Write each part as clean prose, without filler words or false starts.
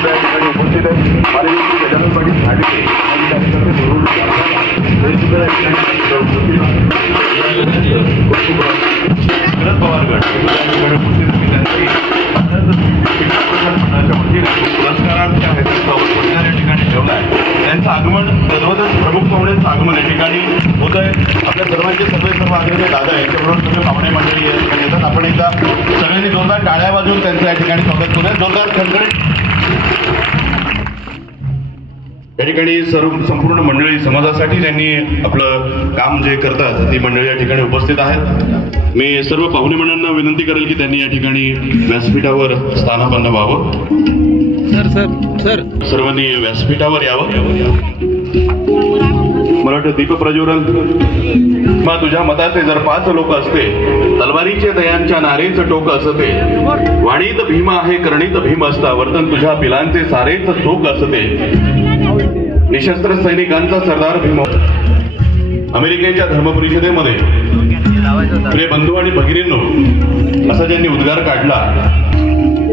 सुद्धा या ठिकाणी उपस्थित आहेत. माननीय गजानन पाटील घाटगे आणि त्यांच्याकडे धरून हे सुद्धा या ठिकाणी उपस्थित शरद पवार गट या ठिकाणी उपस्थित आहेत. त्यांची पुरस्कारांच्या हेतून या ठिकाणी ठेवला आहे. त्यांचं आगमन सर्वच प्रमुख पाहुण्यांचं आगमन या ठिकाणी होत आहे. आपल्या सर्वांचे सर्व आदरणीय दादा यांच्याबरोबर सगळे पाहुणे मंडळी या ठिकाणी येतात. आपण एकदा सगळ्यांनी जोरदार टाळ्या वाजवून त्यांचं या ठिकाणी स्वागत करूया. जोरदार खणखणीत या ठिकाणी संपूर्ण मंडळी समाजासाठी त्यांनी आपलं काम जे करतात ती मंडळी या ठिकाणी उपस्थित आहेत. मी सर्व पाहुणे मंडळींना विनंती करेल की त्यांनी या ठिकाणी व्यासपीठावर स्थानापन्न व्हावं. सर सर्वांनी व्यासपीठावर यावं. मला वाटतं दीप प्रज्वलन. मग तुझ्या मताचे जर 5 लोक असते, तलवारीचे दयांच्या नारेचं टोक असते, वाणीत भीम आहे करणीत भीम असता, वर्तन तुझ्या पिलांचे सारेच चोख असते, निशस्त्र सैनिकांचा सरदार भीम. अमेरिकेच्या धर्मपरिषदेमध्ये प्रिय बंधू आणि भगिनींनो असा ज्यांनी उद्गार काढला,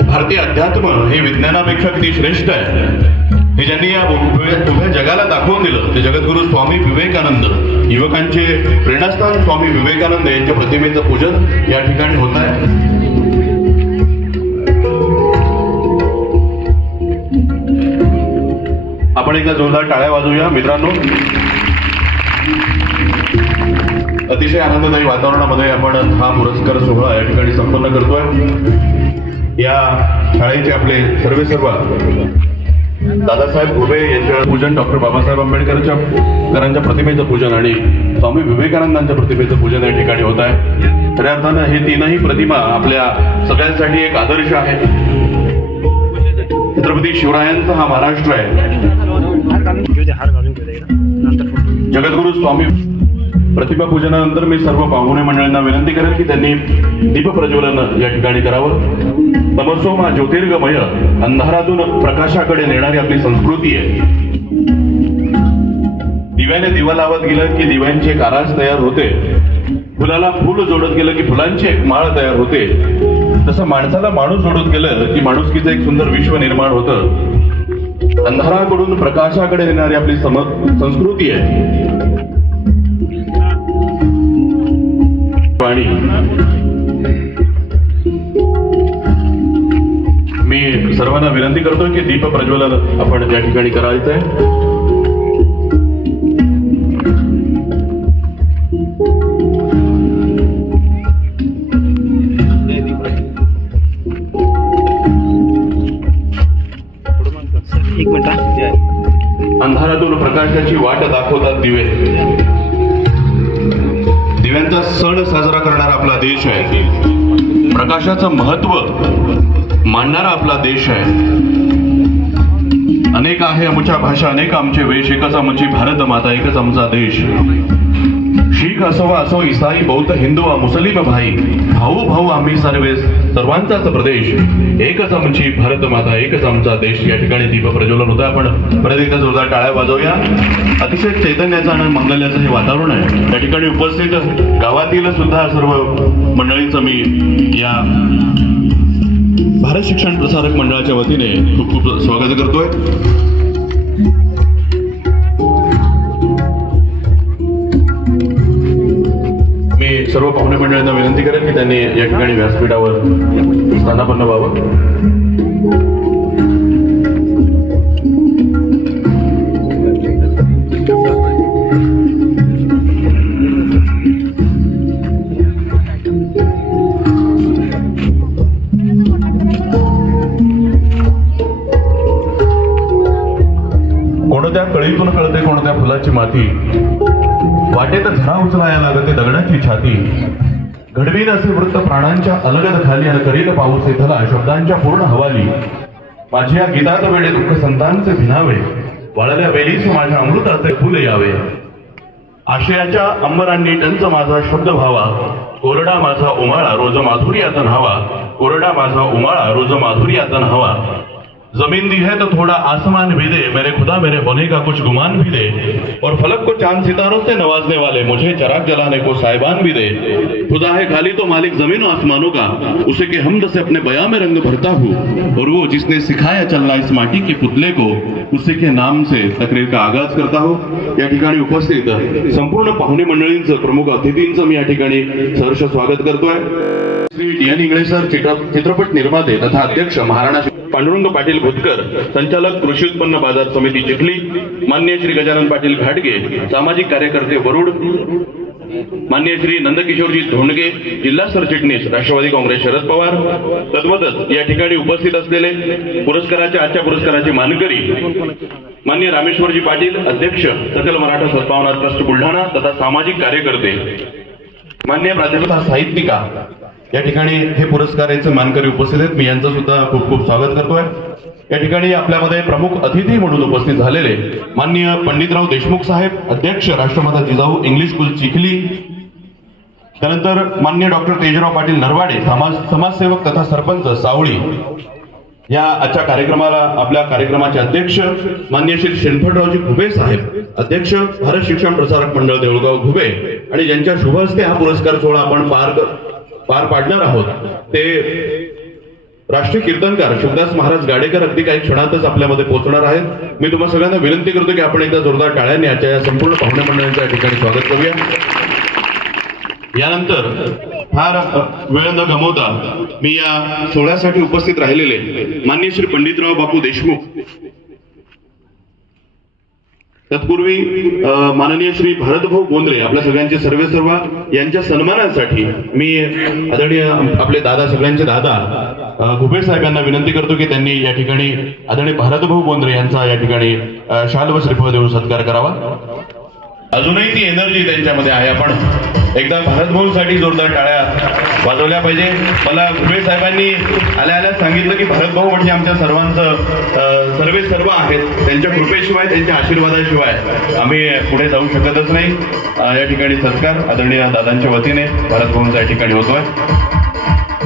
भारतीय अध्यात्म हे विज्ञानापेक्षा किती श्रेष्ठ आहे हे ज्यांनी या उभ्या जगाला दाखवून दिलं ते जगद्गुरु स्वामी विवेकानंद, युवकांचे प्रेरणास्थान स्वामी विवेकानंद यांच्या प्रतिमेचं पूजन या ठिकाणी होत आहे. आपण एकदा जोरदार टाळ्या वाजवूया मित्रांनो. अतिशय आनंददायी वातावरणामध्ये आपण हा पुरस्कार सोहळा या ठिकाणी संपन्न करतोय. या शाळेचे आपले सर्व दादासाहेब उभे यांच्या पूजन, डॉक्टर बाबासाहेब आंबेडकरांच्या प्रतिमेचं पूजन आणि स्वामी विवेकानंदांच्या प्रतिमेचं पूजन या ठिकाणी होत आहे. खऱ्या अर्थानं हे तीनही प्रतिमा आपल्या सगळ्यांसाठी एक आदर्श आहे. छत्रपती शिवरायांचा हा महाराष्ट्र आहे. जगद्गुरु स्वामी प्रतिमा पूजनानंतर मी सर्व पाहुणे मंडळींना विनंती करेन की त्यांनी दीप प्रज्वलन या ठिकाणी करावं. तमसोमा ज्योतिर्गमय, अंधारातून प्रकाशाकडे नेणारी आपली संस्कृती आहे. दिव्याने दिवा लावत गेलं की दिव्यांचे काराज तयार होते, फुलाला फुल जोडत गेलं की फुलांची एक माळ तयार होते. तसं माणसाला माणूस जोडत गेलं की माणुसकीचं एक सुंदर विश्व निर्माण होतं. अंधाराकडून प्रकाशाकडे नेणारी आपली संस्कृती आहे. मी सर्वांना विनंती करतोय की दीप प्रज्वलन आपण त्या ठिकाणी करायचंय. अंधारातून प्रकाशाची वाट दाखवतात दिवे. दिव्यांचा सण साजरा करणारा आपला देश आहे. प्रकाशाचं महत्व मानणारा आपला देश आहे. अनेक आहे आमच्या भाषा, अनेक आमचे वेश, एकच आमची भारत माता, एकच आमचा देश. शीख असो इसाई बौद्ध हिंदू मुस्लिम भाई, भाऊ भाऊ आम्ही सर्वांचाच प्रदेश, एकच आमची भारत माता, एकच आमचा देश. या ठिकाणी दीप प्रज्वलन होतं. आपण परत एकदा जोरदार टाळ्या वाजवूया. अतिशय चैतन्याचं आणि मंगल्याचं हे वातावरण आहे. या ठिकाणी उपस्थित गावातील सुद्धा सर्व मंडळींचं मी या भारत शिक्षण प्रसारक मंडळाच्या वतीने खूप खूप स्वागत करतोय. मी सर्व पाहुणे मंडळींना विनंती करेन की त्यांनी या ठिकाणी व्यासपीठावर स्थानापन्न व्हावं. कोणत्या कळीतून कळते कोणत्या फुलाची माती, वाटेत झरा उचलाया लागते दगडाची छाती, घडवीन असे वृत्त प्राणांच्या अलगद खाली, आणि करीत पाऊस येथला शब्दांच्या पूर्ण हवाली. माझ्या गीतात वेळे दुःख संतांचे भिनावे, वाळल्या वेलीस माझ्या अमृताचे फुल यावे. आशयाच्या अंबरांनी टंच माझा शब्द व्हावा, कोरडा माझा उमाळा रोज माधुर्यात न्हावा, कोरडा माझा उमाळा रोज माधुर्यात न्हावा. जमीन दी है तो थोड़ा आसमान भी दे, मेरे खुदा मेरे होने का कुछ गुमान भी दे, और फलक को चांद सितारों से नवाजने वाले मुझे चराग जलाने को साहिबान भी दे। खुदा है खाली तो मालिक जमीन और आसमानों का, उसे के हमद से अपने बयां में रंग भरता हूँ, और वो जिसने सिखाया चलना इस माटी के पुतले को, उसी के नाम से तकरीर का आगाज करता हूँ। या ठिकाणी उपस्थित संपूर्ण पाहुणे मंडळींचं, प्रमुख अतिथींचं मी या ठिकाणी सहर्ष स्वागत करतोय। श्री डी.एन. इंगळे सर, चित्रपट निर्माते तथा अध्यक्ष महाराणा पांडुरंग पाटील भुतकर, संचालक कृषी उत्पन्न बाजार समिती चिखली, मान्य श्री गजानन पाटील घाटगे, सामाजिक कार्यकर्ते वरुड, मान्य श्री नंदकिशोरजी धोंडगे, जिल्हा सरचिटणीस राष्ट्रवादी काँग्रेस शरद पवार, तद्वतच या ठिकाणी उपस्थित असलेले आजच्या पुरस्काराचे मानकरी मान्य रामेश्वरजी पाटील, अध्यक्ष सकल मराठा सद्भावना ट्रस्ट बुलढाणा तथा सामाजिक कार्यकर्ते, मान्य प्राध्यापक साहित्यिका, या ठिकाणी हे पुरस्काराचे मानकरी उपस्थित आहेत। मी यांचं सुद्धा खूप खूप स्वागत करतोय। या ठिकाणी आपल्यामध्ये प्रमुख अतिथी म्हणून उपस्थित झालेले माननीय पंडितराव देशमुख साहेब, अध्यक्ष राष्ट्रमाता जिजाऊ इंग्लिश स्कूल चिखली, त्यानंतर मान्य डॉक्टर तेजराव पाटील नरवाडे, समाजसेवक तथा सरपंच सावळी, या आजच्या कार्यक्रमाला आपल्या कार्यक्रमाचे अध्यक्ष मान्य श्री शेणफडरावजी घुबे साहेब, अध्यक्ष भारत शिक्षण प्रसारक मंडळ देऊळगाव घुबे, आणि ज्यांच्या शुभ हस्ते हा पुरस्कार सोहळा आपण पार पाडणार आहोत ते राष्ट्रीय कीर्तनकार शुभदास महाराज गाडेकर अगदी काही क्षणातच आपल्यामध्ये पोहोचणार आहेत। मी तुम्हा सगळ्यांना विनंती करतो की आपण एकदा जोरदार टाळ्यांनी आजच्या या संपूर्ण पाहुणे मंडळाच्या ठिकाणी स्वागत करूया। यानंतर फार वेळ न गमावता मी या सोहळ्यासाठी उपस्थित राहिलेले माननीय श्री पंडितराव बापू देशमुख, तत्पूर्वी माननीय श्री भारतभाऊ बोंद्रे, आपल्या सगळ्यांचे सर्व यांच्या सन्मानासाठी मी आदरणीय आपले दादा, सगळ्यांचे दादा घुबे साहेबांना विनंती करतो की त्यांनी या ठिकाणी आदरणीय भारतभाऊ बोंद्रे यांचा या ठिकाणी शाल व श्रीफळ देऊन सत्कार करावा। अजूनही ती एनर्जी त्यांच्यामध्ये आहे। आपण एकदा भारतभाऊसाठी जोरदार टाळ्या वाजवल्या पाहिजे। मला घुबे साहेबांनी आल्या सांगितलं की भारतभाऊ म्हणजे आमच्या सर्वांचं सर्व आहेत, त्यांच्या कृपेशिवाय, त्यांच्या आशीर्वादाशिवाय आम्ही पुढे जाऊ शकतच नाही। या ठिकाणी सत्कार आदरणीय दादांच्या वतीने भारतभाऊंचा या ठिकाणी होतोय।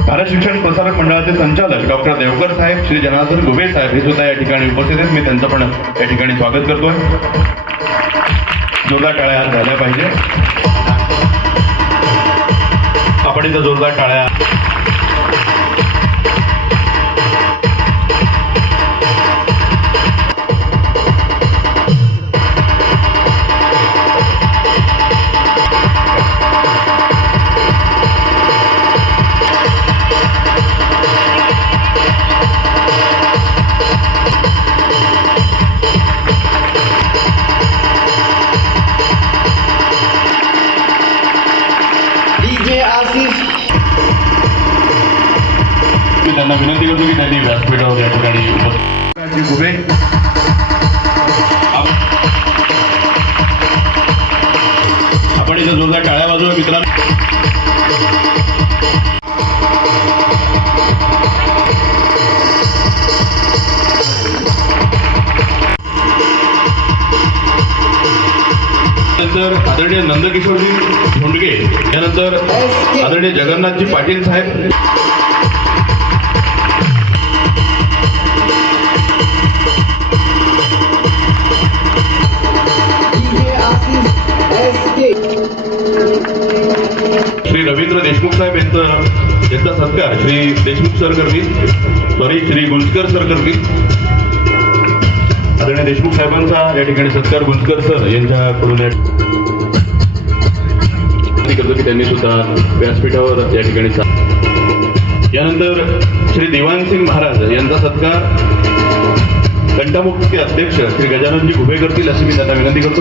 भारत शिक्षण प्रसारक मंडळाचे संचालक डॉक्टर देवकर साहेब, श्री जनार्दन घुबे साहेब हे सुद्धा या ठिकाणी उपस्थित आहेत। मी त्यांचं पण या ठिकाणी स्वागत करतोय। जोरदार टाळ्या झाल्या पाहिजे। आपण इथं जोरदार टाळ्या मी त्यांना विनंती करतो की त्यांनी व्यासपीठावर या ठिकाणी घुबे आपण इथं जोरदार टाळ्या वाजवूया मित्रांनो। त्यानंतर आदरणीय नंदकिशोरजी धोंडगे, त्यानंतर आदरणीय जगन्नाथजी पाटील साहेब, श्री रवींद्र देशमुख साहेब यांचा सत्कार श्री देशमुख सर करतील, श्री गुंजकर सर करतील। आदरणीय देशमुख साहेबांचा या ठिकाणी सत्कार गुंजकर सर यांच्याकडून करतो की त्यांनी सुद्धा व्यासपीठावर या ठिकाणी। यानंतर श्री दिवानसिंग महाराज यांचा सत्कार कंटामुक्तीचे अध्यक्ष श्री गजाननजी घुबे करतील अशी मी त्यांना विनंती करतो।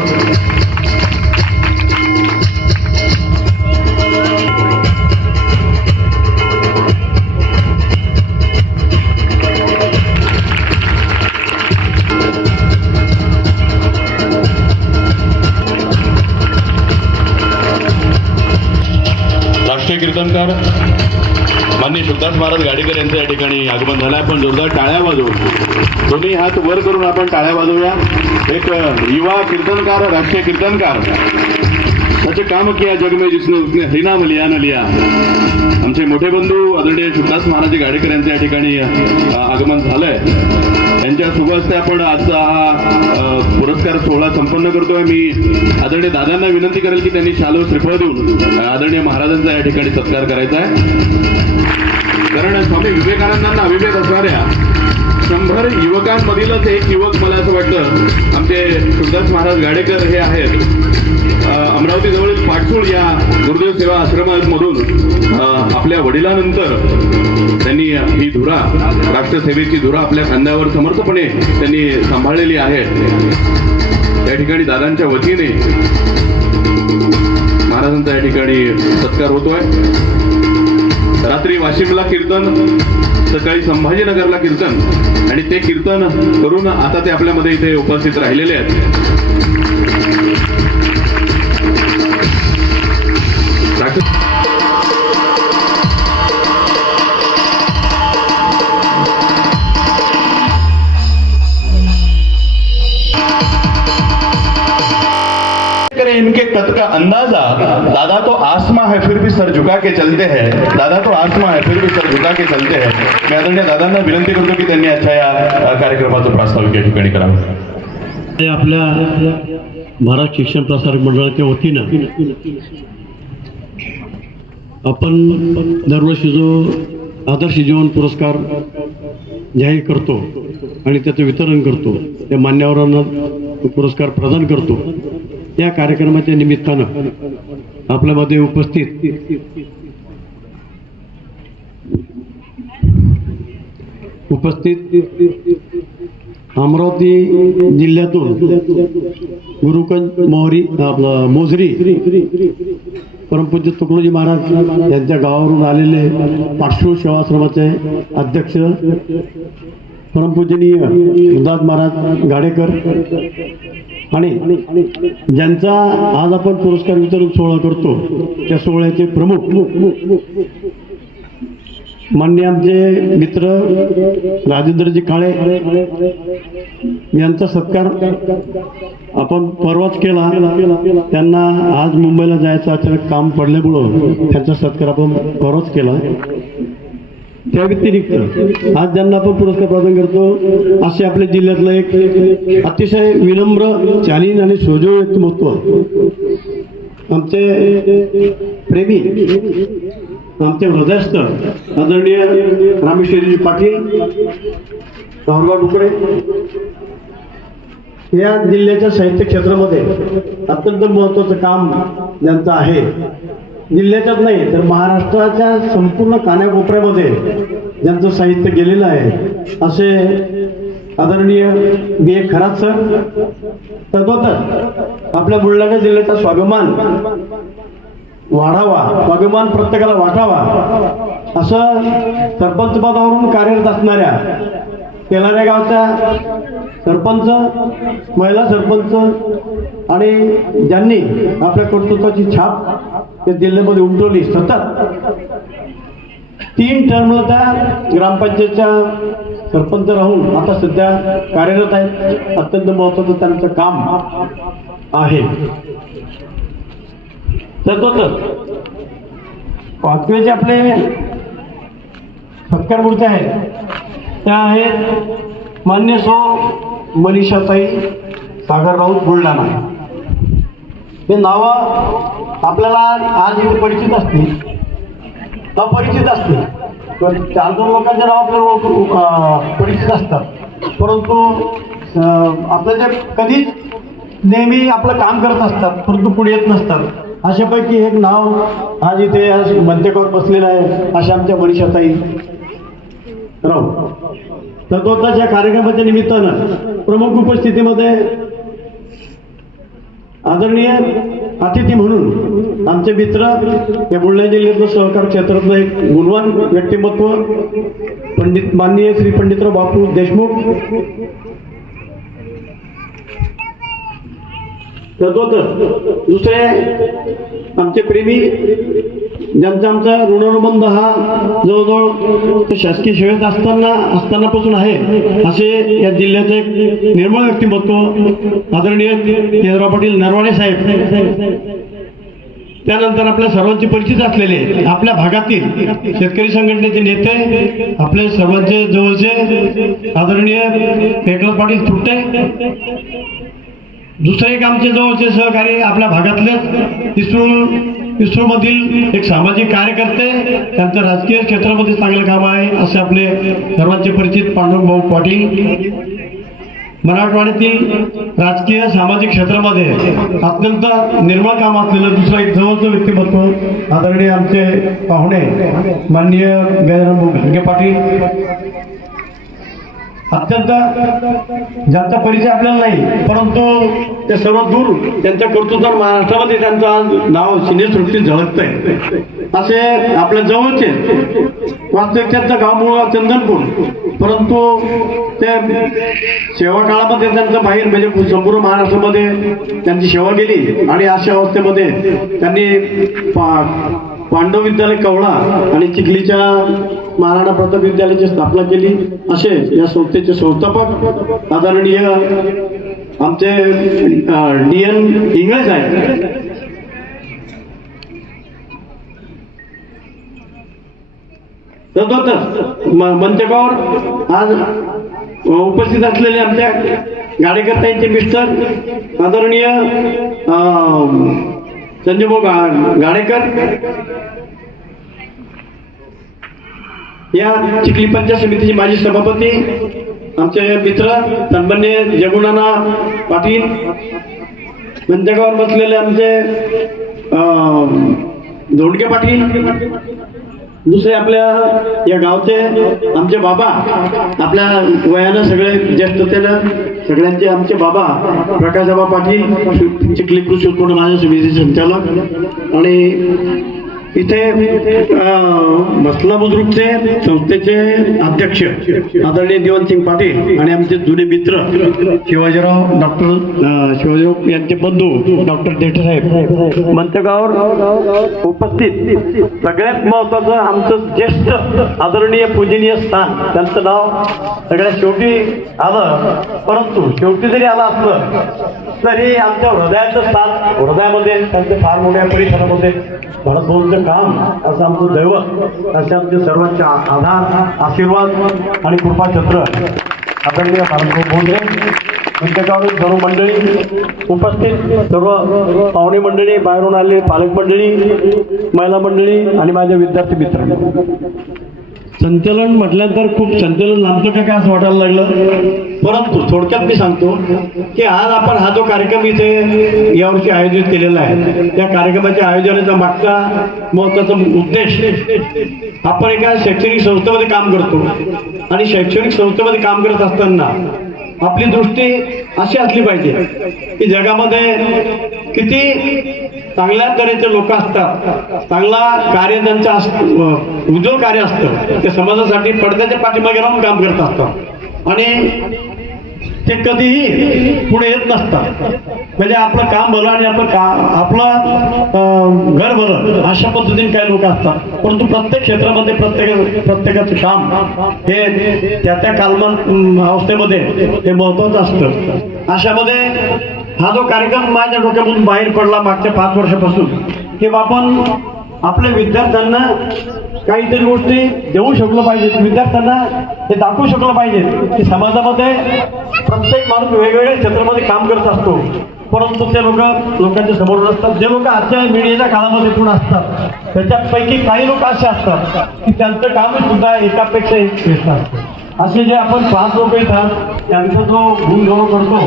राष्ट्रीय कीर्तनकार माननीय शुभदास महाराज गाडेकर यांचं या ठिकाणी आगमन झालं। आपण जोरदार टाळ्या वाजवू, दोन्ही हात वर करून आपण टाळ्या वाजवूया। एक युवा कीर्तनकार, राष्ट्रीय कीर्तनकार सच काम किया जग में जिसने उसने हरिनाम लिया न लिया. आमचे मोठे बंधू आदरणीय शुभदास महाराज गाडेकर यांचं या ठिकाणी आगमन झालंय. यांच्या शुभ हस्ते आपण आजचा हा पुरस्कार सोहळा संपन्न करतोय. मी आदरणीय दादांना विनंती करेल की त्यांनी शालो श्रीफळ देऊन आदरणीय महाराजांचा या ठिकाणी सत्कार करायचा आहे. कारण स्वामी विवेकानंदांना अभिभेद असणाऱ्या 100 युवकांमधीलच एक युवक मला असं वाटतं आमचे शुभदास महाराज गाडेकर हे आहेत. अमरावती जवळील पाटसूळ या गुरुदेव सेवा आश्रमामधून आपल्या वडिलांनंतर त्यांनी ही धुरा, राष्ट्रसेवेची धुरा आपल्या खांद्यावर समर्थपणे त्यांनी सांभाळलेली आहे. या ठिकाणी दादांच्या वतीने महाराजांचा या ठिकाणी सत्कार होतोय. रात्री वाशिमला कीर्तन, सकाळी संभाजीनगरला कीर्तन आणि ते कीर्तन करून आता ते आपल्यामध्ये इथे उपस्थित राहिलेले आहेत. इनके कद का अंदाजा, दादा तो आसमां है फिर भी सर झुका के चलते हैं. दादा तो आसमां है फिर भी सर झुका के चलते हैं. मी आदरणीय दादांना विनंती करतो की त्यांनी आजच्या या कार्यक्रमाचं प्रास्ताविक या ठिकाणी करावं. आपल्या महाराष्ट्र शिक्षण प्रसारक मंडळाच्या वतीनं आपण दरवर्षी जो आदर्श जीवन पुरस्कार जाहीर करतो आणि त्याचं वितरण करतो, त्या मान्यवरांना पुरस्कार प्रदान करतो. या कार्यक्रमाच्या निमित्तानं आपल्यामध्ये उपस्थित अमरावती जिल्ह्यातून गुरुकुंज मोझरी परमपूज्य तुकडोजी महाराज यांच्या गावावरून आलेले पाटसूळ सेवाश्रमाचे अध्यक्ष परमपूजनीय शुभदास महाराज गाडेकर आणि ज्यांचा आज आपण पुरस्कार वितरण सोहळा करतो त्या सोहळ्याचे प्रमुख माननीय आमचे मित्र राजेंद्रजी काळे यांचा सत्कार आपण परवाच केला. त्यांना आज मुंबईला जायचं अचानक काम पडल्यामुळं त्यांचा सत्कार आपण परवाच केला. त्या व्यतिरिक्त आज ज्यांना आपण पुरस्कार प्रदान करतो असे आपल्या जिल्ह्यातलं एक अतिशय विनम्र, शालीन आणि सोजवळ व्यक्तिमत्व, आमचे प्रेमी, आमचे हृदयस्थ आदरणीय रामेश्वरीजी पाटील, राहुलगाव डुकरे या जिल्ह्याच्या साहित्य क्षेत्रामध्ये अत्यंत महत्त्वाचं काम ज्यांचं आहे. जिल्ह्याच्याच नाही तर महाराष्ट्राच्या संपूर्ण कानाकोपऱ्यामध्ये ज्यांचं साहित्य गेलेलं आहे असे आदरणीय B.A. खरात सर. तद्वतच आपल्या बुलढाणा जिल्ह्याचा स्वाभिमान वाढावा, स्वाभिमान प्रत्येकाला वाटावा असं सरपंच पदावरून कार्यरत असणाऱ्या तेलाऱ्या गावच्या सरपंच, महिला सरपंच आणि ज्यांनी आपल्या कर्तृत्वाची छाप त्या जिल्ह्यामध्ये उमटवली, सतत 3 टर्मला त्या ग्रामपंचायतच्या सरपंच राहून आता सध्या कार्यरत आहेत. अत्यंत महत्त्वाचं त्यांचं काम आहे. तद्वतच पाचवेचे आपले सत्कारमूर्ती आहेत त्या आहेत मान्य सो मनीषाताई सागर राऊत बुलढाणा. हे नावं आपल्याला आज इथे परिचित असतील, अपरिचित असतील, पण 4-2 लोकांचे नाव आपल्याला परिचित असतात, परंतु आपल्याला कधीच नेहमी आपलं काम करत असतात परंतु पुढे येत नसतात. अशापैकी एक नाव आज इथे आज मध्यकावर बसलेलं आहे, अशा आमच्या मनीषाताई राऊत. तत्वताच्या कार्यक्रमाच्या निमित्तानं प्रमुख उपस्थितीमध्ये आदरणीय अतिथी म्हणून आमचे मित्र, या बुलढाणा जिल्ह्यातलं सहकार क्षेत्रातलं एक गुणवान व्यक्तिमत्व पंडित माननीय श्री पंडितराव बापू देशमुख. तद्वतच दुसरे आमचे प्रेमी, ज्यांचा आमचा ऋणानुबंध हा जवळजवळ शासकीय सेवेत असतानापासून आहे, असे या जिल्ह्याचे एक निर्मळ व्यक्तिमत्व आदरणीय केंद्रराव पाटील नरवाडे साहेब. त्यानंतर आपल्या सर्वांचे परिचित असलेले आपल्या भागातील शेतकरी संघटनेचे नेते, आपले सर्वांचे जवळचे आदरणीय एकनाथ पाटील तुट्टे, दुसरे एक आमचे जवळचे सहकारी आपल्या भागातले इस्रोमधील एक सामाजिक कार्यकर्ते, त्यांचं राजकीय क्षेत्रामध्ये चांगलं काम आहे असे आपले सर्वांचे परिचित पांडुरंग भाऊ पाटील. मराठवाड्यातील राजकीय सामाजिक क्षेत्रामध्ये अत्यंत निर्मळ काम असलेलं दुसरं एक जवळचं व्यक्तिमत्व आदरणीय आमचे पाहुणे माननीय गैराम घांगे पाटील. अत्यंत ज्यांचा परिचय आपल्याला नाही, परंतु ते सर्व दूर त्यांच्या कर्तृत्वावर महाराष्ट्रामध्ये त्यांचं आज नाव सिनेसृष्टीत झळकतंय. असे आपल्या जवळचे वास्तविक त्यांचं गाव मूळ चंदनपूर, परंतु ते सेवा काळामध्ये त्यांचं बाहेर म्हणजे संपूर्ण महाराष्ट्रामध्ये त्यांची सेवा केली आणि अशा अवस्थेमध्ये त्यांनी पांडव विद्यालय कवळा आणि चिखलीच्या महाराणा प्रताप विद्यालयाची स्थापना केली. असे या संस्थेचे संस्थापक आदरणीय आमचे DN इंगळे साहेब. तद्वतच मंचकावर आज उपस्थित असलेले आमच्या गाडेकर्त्यांचे मिस्टर आदरणीय संजयभाऊ गाडेकर, या चिखली पंचायत समितीचे माजी सभापती, आमचे मित्र सन्मान्य जगुनाना पाटील, मंचकावर बसलेले आमचे धोंडके पाटील, दुसरे आपल्या या गावचे आमचे बाबा, आपल्या वयानं सगळे ज्येष्ठतेनं सगळ्यांचे आमचे बाबा प्रकाशबाबा पाटील, चिखली कृषी उत्पन्न बाजार समितीचे संचालक, आणि इथे मसला बुद्रुकचे संस्थेचे अध्यक्ष आदरणीय देवनसिंग पाटील आणि आमचे जुने मित्र शिवाजीराव डॉक्टर शिवाजीराव यांचे बंधू डॉक्टर देठे साहेब मंचकावर उपस्थित. सगळ्यात महत्वाचं आमचं ज्येष्ठ आदरणीय पूजनीय स्थान, त्यांचं नाव सगळ्यात शेवटी आलं, परंतु शेवटी जरी आलं असलं तरी आमच्या हृदयाचं स्थान, हृदयामध्ये त्यांचे फार मोठ्या परिसरामध्ये भारतभूमीचं काम असं आमचं दैवत, असे आमचे सर्वांचे आधार, आशीर्वाद आणि कृपाछत्र आदरणीय भारतभाऊ बोंद्रे. मंचकावरील सर्व मंडळी उपस्थित, सर्व पाहुणे मंडळी, बाहेरून आलेली पालक मंडळी, महिला मंडळी आणि माझे विद्यार्थी मित्र. संचलन म्हटल्यानंतर खूप संचलन लांबतं काय असं वाटायला लागलं, परंतु थोडक्यात मी सांगतो की आज आपण हा जो कार्यक्रम इथे यावर्षी आयोजित केलेला आहे, त्या कार्यक्रमाच्या आयोजनाचा मागचा महत्वाचा उद्देश, आपण एका शैक्षणिक संस्थेमध्ये काम करतो आणि शैक्षणिक संस्थेमध्ये काम करत असताना आपली दृष्टी अशी असली पाहिजे की जगामध्ये किती चांगल्या तऱ्हेचे लोक असतात, चांगला कार्य त्यांचं उज्ज्वल कार्य असतं, ते समाजासाठी पडद्याच्या पाठीमागे राहून काम करत असतात आणि ते कधीही पुढे येत नसतात. म्हणजे आपलं काम भलं आणि आपलं घर भलं अशा पद्धतीने काही लोक असतात, परंतु प्रत्येक क्षेत्रामध्ये प्रत्येकाचं काम हे त्या कालमान अवस्थेमध्ये हे महत्वाचं असतं. अशामध्ये हा जो कार्यक्रम माझ्या डोक्यामधून बाहेर पडला मागच्या 5 वर्षापासून, की आपण आपल्या विद्यार्थ्यांना काहीतरी गोष्टी देऊ शकलो पाहिजे, विद्यार्थ्यांना हे दाखवू शकलो पाहिजे की समाजामध्ये प्रत्येक माणूस वेगवेगळ्या क्षेत्रामध्ये काम करत असतो, परंतु ते लोकांच्या समोर असतात. जे लोक आजच्या मीडियाच्या काळामध्ये पण असतात त्याच्यापैकी काही लोक असे असतात की त्यांचं काम सुद्धा एकापेक्षा एक श्रेष्ठ असतं. असे जे आपण 5 लोक येतात त्यांचा जो गुणगौरव करतो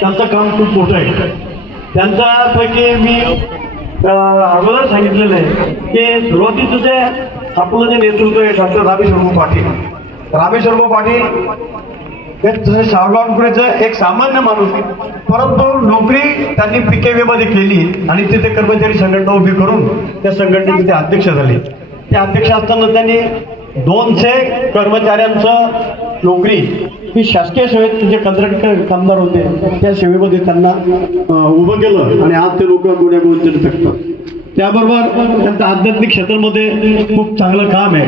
त्यांचं काम खूप मोठं आहे. त्यांच्यापैकी मी अगोदर सांगितलेलं आहे की सुरुवातीचं जे आपलं जे नेतृत्व आहे डॉक्टर रामेश्वर पाटील हे शाळगावकडेचं एक सामान्य माणूस, परंतु नोकरी त्यांनी PKV मध्ये केली आणि तिथे कर्मचारी संघटना उभी करून त्या संघटनेचे ते अध्यक्ष झाले. ते अध्यक्ष असताना त्यांनी 200 कर्मचाऱ्यांचं नोकरी ही शासकीय सेवेत जे कंत्राटदार कामदार होते त्या सेवेमध्ये त्यांना उभं केलं आणि आज ते लोक गुन्ह्यागोविंदाने जगतात. त्याबरोबर त्यांचं आध्यात्मिक क्षेत्रामध्ये खूप चांगलं काम आहे.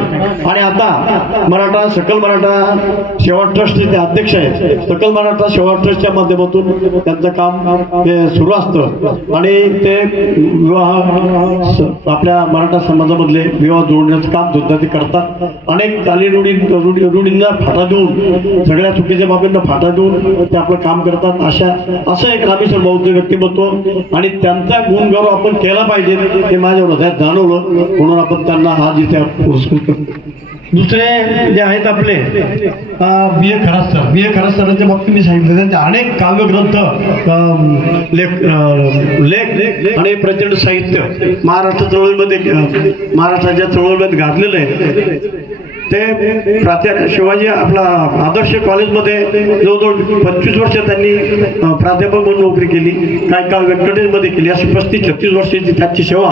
आणि आता मराठा सकल मराठा सेवा ट्रस्टचे ते अध्यक्ष आहेत. सकल मराठा सेवा ट्रस्टच्या माध्यमातून त्यांचं काम हे सुरू असतं आणि ते विवाह आपल्या मराठा समाजामधले विवाह जोडण्याचं काम सुद्धा ते करतात. अनेक रूढींना फाटा देऊन सगळ्या चुकीच्या बाबींना फाटा देऊन ते आपलं काम करतात. असं एक रामेश्वर भाऊचं व्यक्तिमत्व आणि त्यांचा गुणगौरव आपण केला पाहिजे हे माझ्या हृदयात जाणवलं, म्हणून आपण त्यांना आज इथे पुरस्कृत करतो. दुसरे जे आहेत आपले बी ए खरात सर. बी ए खरात सरांच्या बाबतीत मी सांगितलं त्यांचे अनेक काव्यग्रंथ लेख आणि प्रचंड साहित्य महाराष्ट्र चळवळीमध्ये महाराष्ट्राच्या चळवळीमध्ये गाजलेलं आहे. ते प्राचार्य शिवाजी आपला आदर्श कॉलेजमध्ये जवळजवळ 25 वर्ष त्यांनी प्राध्यापक म्हणून नोकरी केली. काही काळ व्यंकटेशमध्ये केली. अशी 35-36 वर्षाची त्यांची सेवा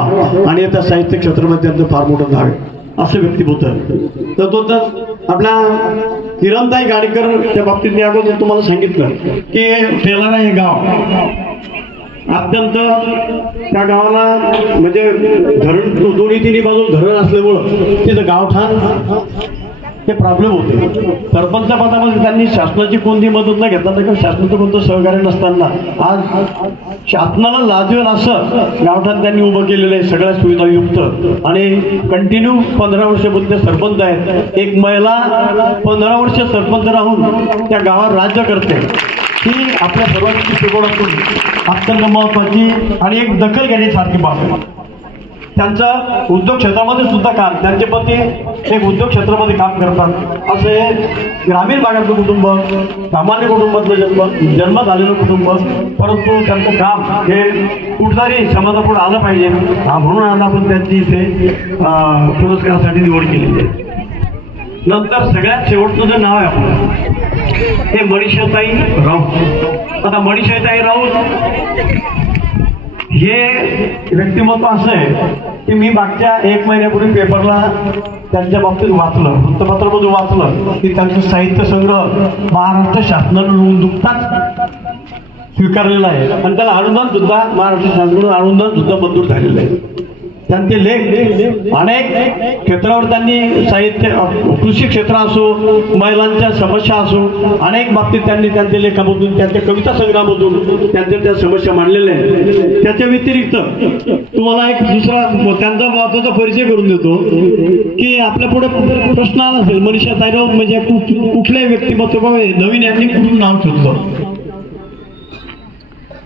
आणि त्या साहित्य क्षेत्रामध्ये त्यांचं फार मोठं नाव आहे असं व्यक्तिमत्व आहे. तर तो तर आपला किरणताई गाडकर बाबतीत मी अगोदर तुम्हाला सांगितलं की तेलारा हे गाव अत्यंत त्या गावाला म्हणजे धरण दोन्ही तिन्ही बाजू धरण असल्यामुळं तिथं गावठाण ते प्रॉब्लेम होते. सरपंच पदामध्ये त्यांनी शासनाची कोणती मदत न घेताना किंवा शासनाचं कोणतं सहकार्य नसताना आज शासनाला लाजवेल असं गावठाण त्यांनी उभं केलेलं आहे सगळ्या सुविधायुक्त आणि कंटिन्यू 15 वर्षापर्यंत सरपंच आहेत. एक महिला 15 वर्ष सरपंच राहून त्या गावात राज्य करते ही आपल्या सर्वांची शिकवणातून अत्यंत महत्वाची आणि एक दखल घेण्यासारखी बाब आहे. त्यांचं उद्योग क्षेत्रामध्ये सुद्धा काम त्यांचे पती एक उद्योग क्षेत्रामध्ये काम करतात. असे ग्रामीण भागातलं कुटुंब सामान्य कुटुंबातलं जन्म झालेलं कुटुंब परंतु त्यांचं काम हे कुठेतरी समाजापुढे आलं पाहिजे म्हणून आज आपण त्यांची इथे पुरस्कारासाठी निवड केलेली आहे. नंतर सगळ्यात शेवटचं जे नाव आहे आपलं हे मनीषाताई राऊत. आता मनीषाताई राऊत हे व्यक्तिमत्व असं आहे की मी मागच्या 1 महिन्यापूर्वी पेपरला त्यांच्या बाबतीत वाचलं, वृत्तपत्रामधून वाचलं की त्यांचं साहित्य संग्रह महाराष्ट्र शासनानं नुकताच स्वीकारलेला आहे आणि त्याला अनुदान सुद्धा महाराष्ट्र शासनाकडून अनुदान सुद्धा मंजूर झालेलं आहे. त्यांचे लेख अनेक क्षेत्रावर त्यांनी साहित्य कृषी क्षेत्र असो महिलांच्या समस्या असो अनेक बाबतीत त्यांनी त्यांच्या लेखामधून त्यांच्या कविता संग्रहामधून त्यांच्या त्या समस्या मांडलेल्या आहेत. त्याच्या व्यतिरिक्त तुम्हाला एक दुसरा त्यांचा महत्वाचा परिचय करून देतो की आपल्या पुढे प्रश्न आला असेल मनीषाताई राऊत म्हणजे कुठल्याही व्यक्तिमत्व नवीन यांनी कुठून नाव शोधलं.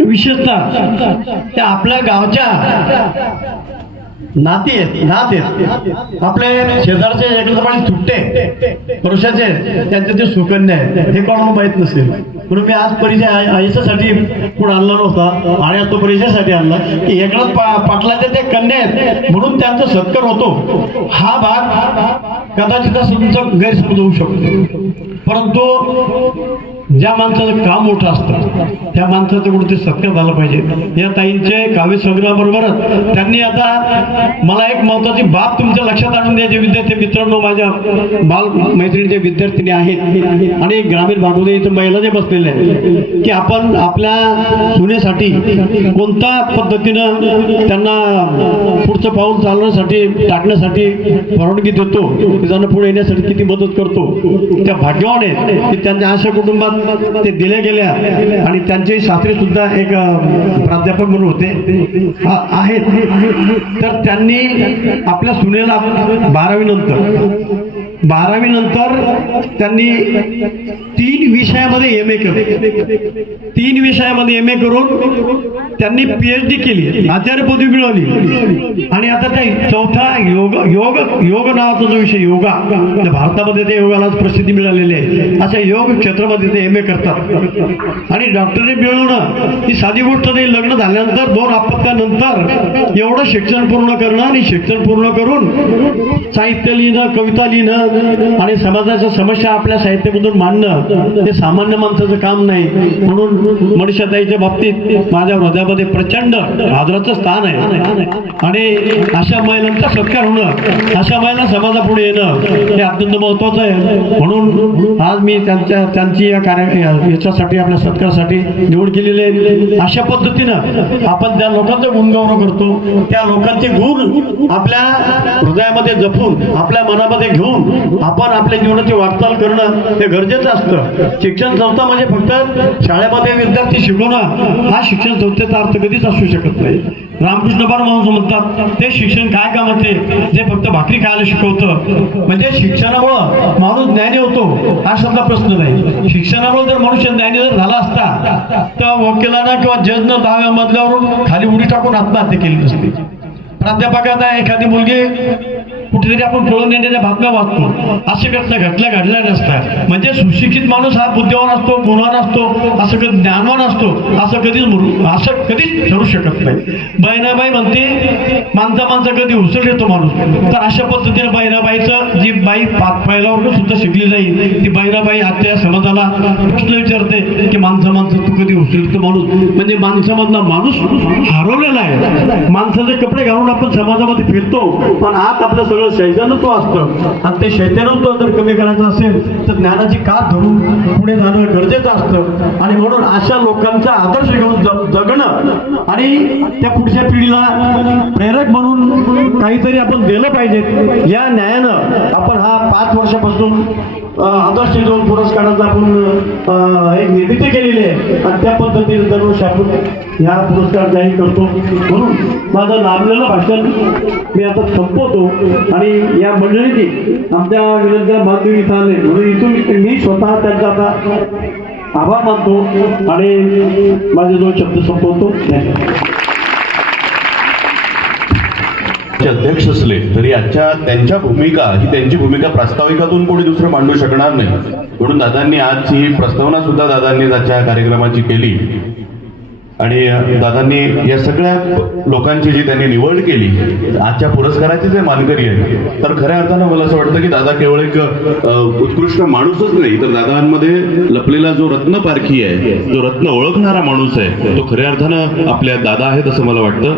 विशेषतः त्या आपल्या गावच्या नात आहेत आपले शेजारचे एकदम सुट्टे पुरुषाचे त्यांचे ते सुकन्या आहे हे कोणाला माहीत नसेल म्हणून मी आज परिचय याच्यासाठी पुढे आणला नव्हता आणि आज तो परिचयासाठी आणला की एकनाथ पाटलाचे ते कन्या आहेत म्हणून त्यांचा सत्कार होतो. हा भाग कदाचित तुमचा गैरसमज होऊ शकतो परंतु ज्या माणसाचं काम मोठं असतं त्या माणसाचं कुठे सत्कार झाला पाहिजे. या ताईंचे काव्य संग्रहाबरोबरच त्यांनी आता मला एक महत्वाची बाब तुमच्या लक्षात आणून द्यायचे विद्यार्थी मित्रांनो माझ्या बाल मैत्रिणीचे विद्यार्थिनी आहेत आणि ग्रामीण भागामध्ये इथं महिला जे बसलेले आहेत की आपण आपल्या सुनेसाठी कोणत्या पद्धतीनं त्यांना पुढचं पाऊल चालवण्यासाठी टाकण्यासाठी परवानगी देतो त्यांना पुढे येण्यासाठी किती मदत करतो. त्या भाग्यवान आहेत की त्यांच्या अशा कुटुंबात ते दिल्या गेल्या आणि त्यांचे सासरे सुद्धा एक प्राध्यापक म्हणून होते आहेत. तर त्यांनी आपल्या सुनेला 12वी नंतर त्यांनी 3 विषयामध्ये MA केलं. 3 विषयामध्ये MA करून त्यांनी PhD केली आचार्यपदवी मिळवली आणि आता त्या चौथा योग नावाचा जो विषय योगा भारतामध्ये त्या योगाला प्रसिद्धी मिळालेली आहे. अशा योग क्षेत्रामध्ये ते MA करतात आणि डॉक्टरेट मिळवणं ही साधी गोष्ट नाही. लग्न झाल्यानंतर 2 अपत्यानंतर एवढं शिक्षण पूर्ण करणं आणि शिक्षण पूर्ण करून साहित्य लिहिणं कविता लिहिणं घेणं आणि समाजाच्या समस्या आपल्या साहित्यामधून मांडणं हे सामान्य माणसाचं काम नाही. म्हणून मनीषाताईच्या बाबतीत माझ्या हृदयामध्ये प्रचंड आदराचं स्थान आहे आणि अशा महिलांचा सत्कार होणं, अशा महिला समाजापुढे येणं हे अत्यंत महत्वाचं आहे. म्हणून आज मी त्यांची या याच्यासाठी आपल्या सत्कारासाठी निवड केलेली आहे. अशा पद्धतीनं आपण त्या लोकांचा गुणगौरव करतो, त्या लोकांचे गुण आपल्या हृदयामध्ये जपून आपल्या मनामध्ये घेऊन आपण आपल्या जीवनाची वाटचाल करणं हे गरजेचं असतं. शिक्षण संस्था म्हणजे फक्त शाळेमध्ये विद्यार्थी शिकवणं हा शिक्षण संस्थेचा अर्थ कधीच असू शकत नाही. रामकृष्ण परमहंस म्हणतात ते शिक्षण काय कामाचे जे फक्त भाकरी खायला शिकवतं. म्हणजे शिक्षणामुळं माणूस ज्ञानी होतो हा शब्द प्रश्न नाही. शिक्षणामुळे जर मनुष्य ज्ञानी जर झाला असता तर वकिलांना किंवा जजनं 10व्या मजल्यावरून खाली उडी टाकून आत्महत्या केली नसती. प्राध्यापकांना एखादी मुलगी कुठेतरी आपण पळून येण्याच्या बातम्या वाचतो, असे घटना घडल्या नसतात. म्हणजे सुशिक्षित माणूस हा बुद्धिवान असतो, गुणवान असतो, असं कधी ज्ञानवान असतो असं कधीच ठरू शकत नाही. बहिणाबाई म्हणते माणसा कधी उसळ येतो माणूस. तर अशा पद्धतीने बहिणाबाईचं जी बाई पहिला वर्ग सुद्धा शिकली जाईल ती बहिणाबाई आजच्या समाजाला प्रश्न विचारते की माणसा तू कधी उसळतो माणूस. म्हणजे माणसामधला माणूस हरवलेला आहे. माणसाचे कपडे घालून आपण समाजामध्ये फिरतो पण आत आपलं सगळं शैतानत्व असतं आणि ते शैतानत्व जर कमी करायचं असेल तर ज्ञानाची कात धरून पुढे जाणं गरजेचं असतं. आणि म्हणून अशा लोकांचा आदर्श घेऊन जगणं आणि त्या पुढच्या पिढीला प्रेरक म्हणून काहीतरी आपण दिलं पाहिजे या न्यायानं आपण हा 5 वर्षापासून आदर्श जीवन पुरस्काराचा आपण एक निर्मिती केलेली आहे आणि त्या पद्धतीने दरवर्षी आपण ह्या पुरस्कार जाहीर करतो. म्हणून माझं लाभलेलं भाषण मी आता संपवतो आणि या मंडळीची आमच्या विनंत्या माध्यम इथं आले म्हणून इथून मी स्वतः त्यांचा आता आभार मानतो आणि माझे 2 शब्द संपवतो. धन्यवाद. अध्यक्ष असले तरी आजच्या त्यांच्या भूमिका ही त्यांची भूमिका प्रास्ताविकातून कोणी दुसरं मांडू शकणार नाही. म्हणून दादांनी आज ही प्रस्तावना सुद्धा दादांनी आजच्या कार्यक्रमाची केली आणि दादांनी या सगळ्या लोकांची जी त्यांनी निवड केली आजच्या पुरस्काराचे जे मानकरी आहेत तर खऱ्या अर्थानं मला असं वाटतं की दादा केवळ एक उत्कृष्ट माणूसच नाही तर दादांमध्ये लपलेला जो रत्न पारखी आहे, जो रत्न ओळखणारा माणूस आहे तो खऱ्या अर्थानं आपल्या दादा आहेत असं मला वाटतं.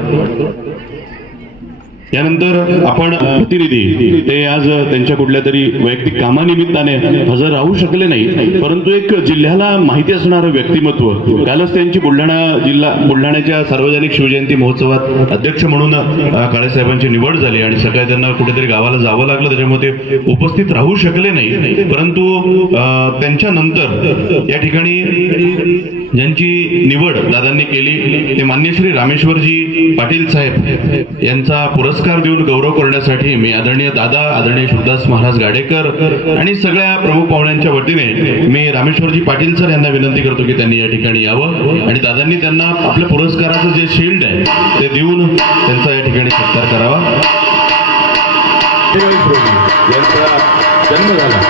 यानंतर आपण प्रतिनिधी ते आज त्यांच्या कुठल्या तरी वैयक्तिक कामानिमित्ताने हजर राहू शकले नाही परंतु एक जिल्ह्याला माहिती असणारं व्यक्तिमत्व कालच त्यांची बुलढाण्याच्या सार्वजनिक शिवजयंती महोत्सवात अध्यक्ष म्हणून काळेसाहेबांची निवड झाली आणि सकाळी त्यांना कुठेतरी गावाला जावं लागलं त्याच्यामुळे ते उपस्थित राहू शकले नाही. परंतु त्यांच्यानंतर या ठिकाणी ज्यांची निवड दादांनी केली ते माननीय श्री रामेश्वरजी पाटील साहेब यांचा पुरस्कार देऊन गौरव करण्यासाठी मी आदरणीय दादा आदरणीय शुभदास महाराज गाडेकर आणि सगळ्या प्रमुख पाहुण्यांच्या वतीने मी रामेश्वरजी पाटील सर यांना विनंती करतो की त्यांनी या ठिकाणी यावं आणि दादांनी त्यांना आपल्या पुरस्काराचं जे शील्ड आहे ते देऊन त्यांचा या ठिकाणी सत्कार करावा. यांचा जन्म झाला,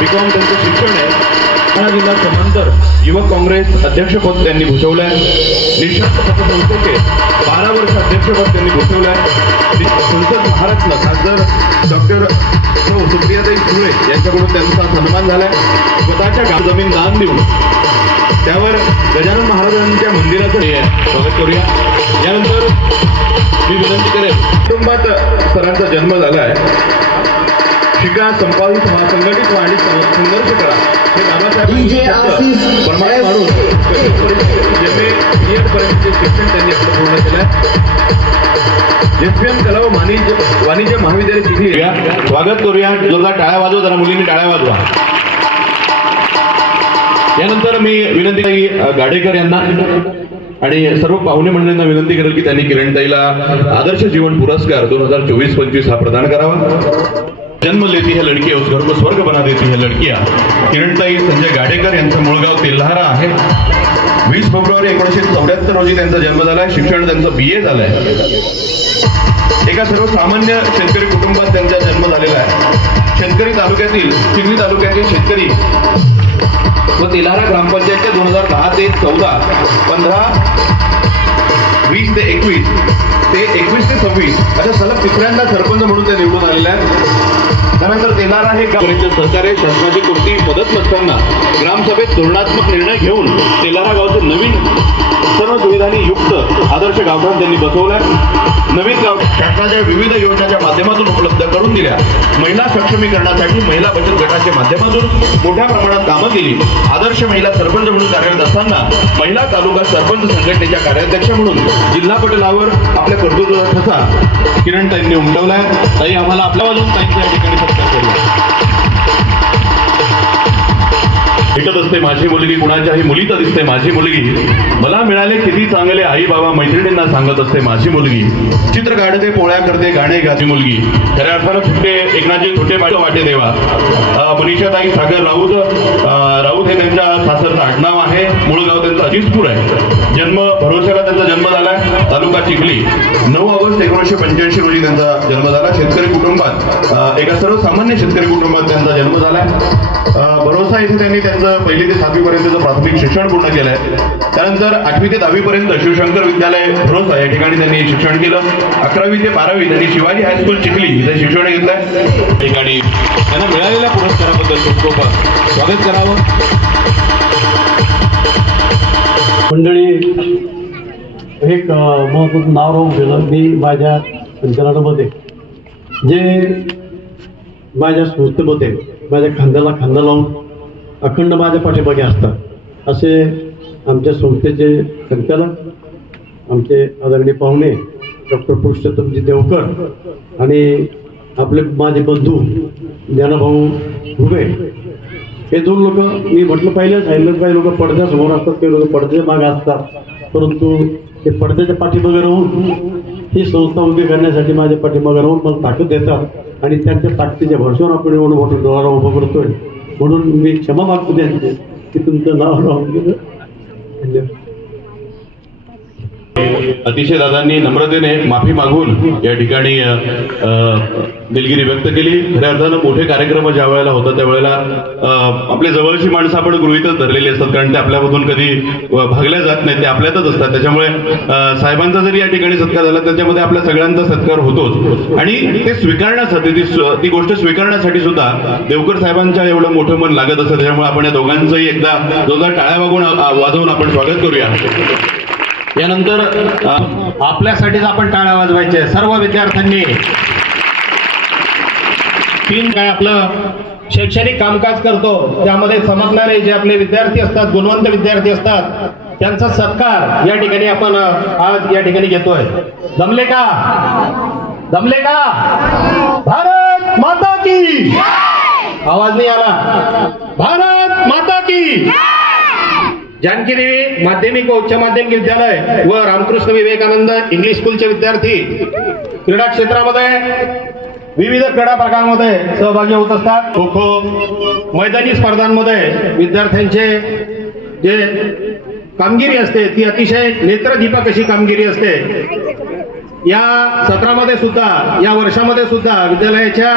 बीकॉम त्यांचं शिक्षण आहे. जिल्हा समांतर युवक काँग्रेस अध्यक्षपद त्यांनी भूषवलंय. निःशक्त पतसंस्थेचे 12 वर्ष अध्यक्षपद त्यांनी भूषवलंय. संसद महारत्न खासदार डॉक्टर सुप्रियाताई सुळे यांच्याकडून त्यांचा सन्मान झालाय. स्वतःच्या गाव जमीन दान देऊन त्यावर गजानन महाराजांच्या मंदिराचं स्वागत करूया. यानंतर मी विनंती करेन कुटुंबात सरांचा जन्म झालाय. शिका, संपादित व्हा, संघटित व्हा आणि संघर्ष करा हे बाबासाहेबांचे प्रमाणे मारून पर्यंतचे शिक्षण त्यांनी आपलं पूर्ण केलंय. एसपीएम तलाव वाणिज्य महाविद्यालय तिथे स्वागत करूया. जोरदार टाळ्या वाजवा, जरा मुलींनी टाळ्या वाजवा. यानंतर मी विनंती गाडेकर यांना आणि सर्व पाहुणे मंडळींना विनंती करेल की त्यांनी किरणताईला आदर्श जीवन पुरस्कार 2024-25 हा प्रदान करावा. जन्म लेती है लड़की, उस घर को स्वर्ग बना देती है लड़कियां. किरणताई संजय गाडेकर यांचं मूळ गाव तेल्हारा आहे. 20 फेब्रुवारी 1974 रोजी त्यांचा जन्म झालाय. शिक्षण त्यांचं BA झालंय. एका सर्वसामान्य शेतकरी कुटुंबात त्यांचा जन्म झालेला आहे. शेतकरी तालुक्यातील चिखली तालुक्यातील शेतकरी व तेल्हारा ग्रामपंचायतच्या 2010 ते 14, 15, 20 ते 21 ते 21 ते 26 अशा सलग 3ऱ्यांदा सरपंच म्हणून ते निवडून आलेले आहेत. त्यानंतर तेलारा हे गावाचे सहकार्य शासनाची कोणतीही मदत नसताना ग्रामसभेत धोरणात्मक निर्णय घेऊन तेलारा गावचे नवीन सर्व सुविधांनी युक्त आदर्श गावठाण त्यांनी बसवलाय. नवीन गाव शासनाच्या विविध योजनांच्या माध्यमातून उपलब्ध करून दिल्या. महिला सक्षमीकरणासाठी महिला बचत गटाच्या माध्यमातून मोठ्या प्रमाणात कामं केली. आदर्श महिला सरपंच म्हणून कार्यरत असताना महिला तालुका सरपंच संघटनेच्या कार्याध्यक्ष म्हणून जिल्हा पटलावर आपल्या कर्तृत्वाचा ठसा किरणताईंनी उमटवलाय. ताई आम्हाला आपल्या बाजून ताईंच्या या ठिकाणी सत्कार करूया. भेटत असते माझी मुलगी, कुणाच्याही मुलीत दिसते माझी मुलगी. मला मिळाले किती चांगले आई बाबा, मैत्रिणींना सांगत असते माझी मुलगी. चित्र काढते, पोळ्या करते, गाणे गाते मुलगी. खऱ्या अर्थानं छोटे एकनाथजी छोटे वाटे देवा. मनीषाताई सागर राऊत हे त्यांच्या सासरचं आडनाव आहे. मूळ गाव त्यांचं अजिजपूर आहे. जन्म भरोश्याला त्यांचा जन्म झालाय. तालुका चिखली. 9 ऑगस्ट 1985 रोजी त्यांचा जन्म झाला. शेतकरी कुटुंबात, एका सर्वसामान्य शेतकरी कुटुंबात त्यांचा जन्म झालाय. भरोसा येथे त्यांनी त्यांचं 1ली ते 7वी पर्यंतचं प्राथमिक शिक्षण पूर्ण केलंय. त्यानंतर 8वी ते 10वी पर्यंत शिवशंकर विद्यालय भरोसा या ठिकाणी त्यांनी शिक्षण केलं. 11वी ते 12वी त्यांनी शिवाजी हायस्कूल चिखली इथे शिक्षण घेतलंय. ठिकाणी त्यांना मिळालेल्या पुरस्काराबद्दल खूप स्वागत करावं. मंडळी, एक महत्त्वाचं नाव राहून गेलं. मी माझ्या संचालनामध्ये जे माझ्या संस्थेमध्ये माझ्या खांद्याला खांदा लावून अखंड माझ्या पाठीमागे असतात असे आमच्या संस्थेचे संचालक, आमचे आदरणीय पाहुणे डॉक्टर पुरुषोत्तमजी देवकर आणि आपले माझे बंधू ज्ञानभाऊ घुबे, हे 2 लोक. मी म्हटलं पहिलं सांगितलं, काही लोक पडद्यासमोर असतात, काही लोक पडद्याच्या मागे असतात, परंतु ते पडद्याच्या पाठीमागे राहून ही संस्था उभी करण्यासाठी माझ्या पाठीमागे राहून मला ताकद देतात आणि त्यांच्या ताकदीच्या भरवशावर आपण एवढं मोठं डोळा उभं करतोय. म्हणून मी क्षमा मागतो त्यांचे की तुमचं नाव राहून गेलं. धन्यवाद. अतिशय दादांनी नम्रतेने माफी मागून या ठिकाणी दिलगिरी व्यक्त केली. खऱ्या अर्थानं मोठे कार्यक्रम ज्या वेळेला होतात त्यावेळेला आपल्या जवळची माणसं आपण गृहीतच धरलेली असतात, कारण ते आपल्यामधून कधी भागल्या जात नाही, ते आपल्यातच असतात. त्याच्यामुळे साहेबांचा जरी या ठिकाणी सत्कार झाला त्याच्यामध्ये आपल्या सगळ्यांचा सत्कार होतोच. आणि ते स्वीकारण्यासाठी ती गोष्ट स्वीकारण्यासाठी सुद्धा देवकर साहेबांच्या एवढं मोठं मन लागत असतं. त्याच्यामुळे आपण या दोघांचंही एकदा जोरदार टाळ्या वाजवून आपण स्वागत करूया. यानंतर आपल्यासाठीच आपण टाळ्या वाजवायचे सर्व विद्यार्थ्यांनी. 3 काय आपलं शैक्षणिक कामकाज करतो त्यामध्ये चमकणारे जे आपले विद्यार्थी असतात, गुणवंत विद्यार्थी असतात, त्यांचा सत्कार या ठिकाणी आपण आज या ठिकाणी घेतोय. जमले का? जमले का? भारत माता की आवाज नाही आला. भारत माता की. जानकी देवी माध्यमिक व उच्च माध्यमिक विद्यालय व रामकृष्ण विवेकानंद इंग्लिश स्कूलचे विद्यार्थी क्रीडा क्षेत्रामध्ये विविध क्रीडा प्रकारांमध्ये सहभागी होत असतात. खो खो मैदानी स्पर्धांमध्ये विद्यार्थ्यांचे जे कामगिरी असते ती अतिशय नेत्रदीपक अशी कामगिरी असते. या सत्रामध्ये सुद्धा, या वर्षामध्ये सुद्धा विद्यालयाच्या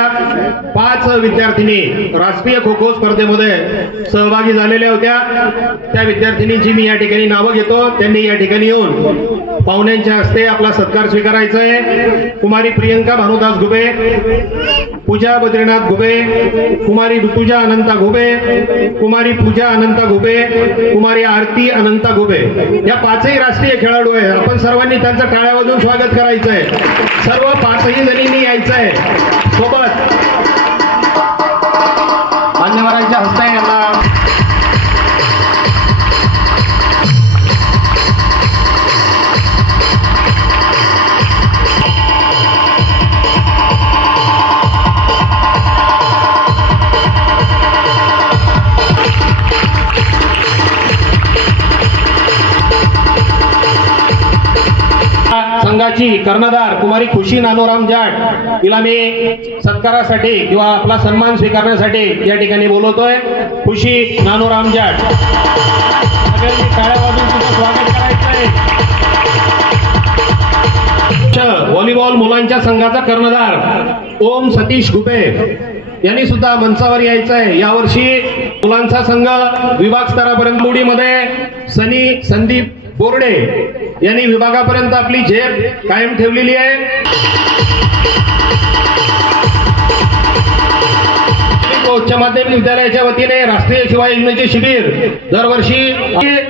5 विद्यार्थिनी राष्ट्रीय खो खो स्पर्धेमध्ये सहभागी झालेल्या होत्या. त्या विद्यार्थिनींची मी या ठिकाणी नावं घेतो. त्यांनी या ठिकाणी येऊन पाहुण्यांच्या हस्ते आपला सत्कार स्वीकारायचा आहे. कुमारी प्रियंका भानुदास घुबे, पूजा बद्रीनाथ घुबे, कुमारी ऋतुजा अनंता घुबे, कुमारी पूजा अनंता घुबे, कुमारी आरती अनंता घुबे. या 5ही राष्ट्रीय खेळाडू आहे. आपण सर्वांनी त्यांचं टाळ्या वाजवून स्वागत करायचं. सर्व 5ही जणींनी यायचंय सोबत. मान्यवरांच्या हस्ते यांना संघाची कर्णधार कुमारी खुशी नानोराम जाट, तिला मी सत्कारासाठी किंवा आपला सन्मान स्वीकारण्यासाठी या ठिकाणी बोलवतोय. खुशी नानोराम जाट, सगळ्यांनी टाळ्या वाजवून तुझं स्वागत करायचंय. व्हॉलीबॉल मुलांच्या संघाचा कर्णधार ओम सतीश घुबे यांनी सुद्धा मंचावर यायचंय. यावर्षी मुलांचा संघ विभाग स्तरापर्यंत मुडीमध्ये सनी संदीप बोर्डे यांनी विभागापर्यंत आपली झेप कायम ठेवलेली आहे. उच्च माध्यमिक विद्यालयाच्या वतीने राष्ट्रीय सेवा योजनेचे शिबिर दरवर्षी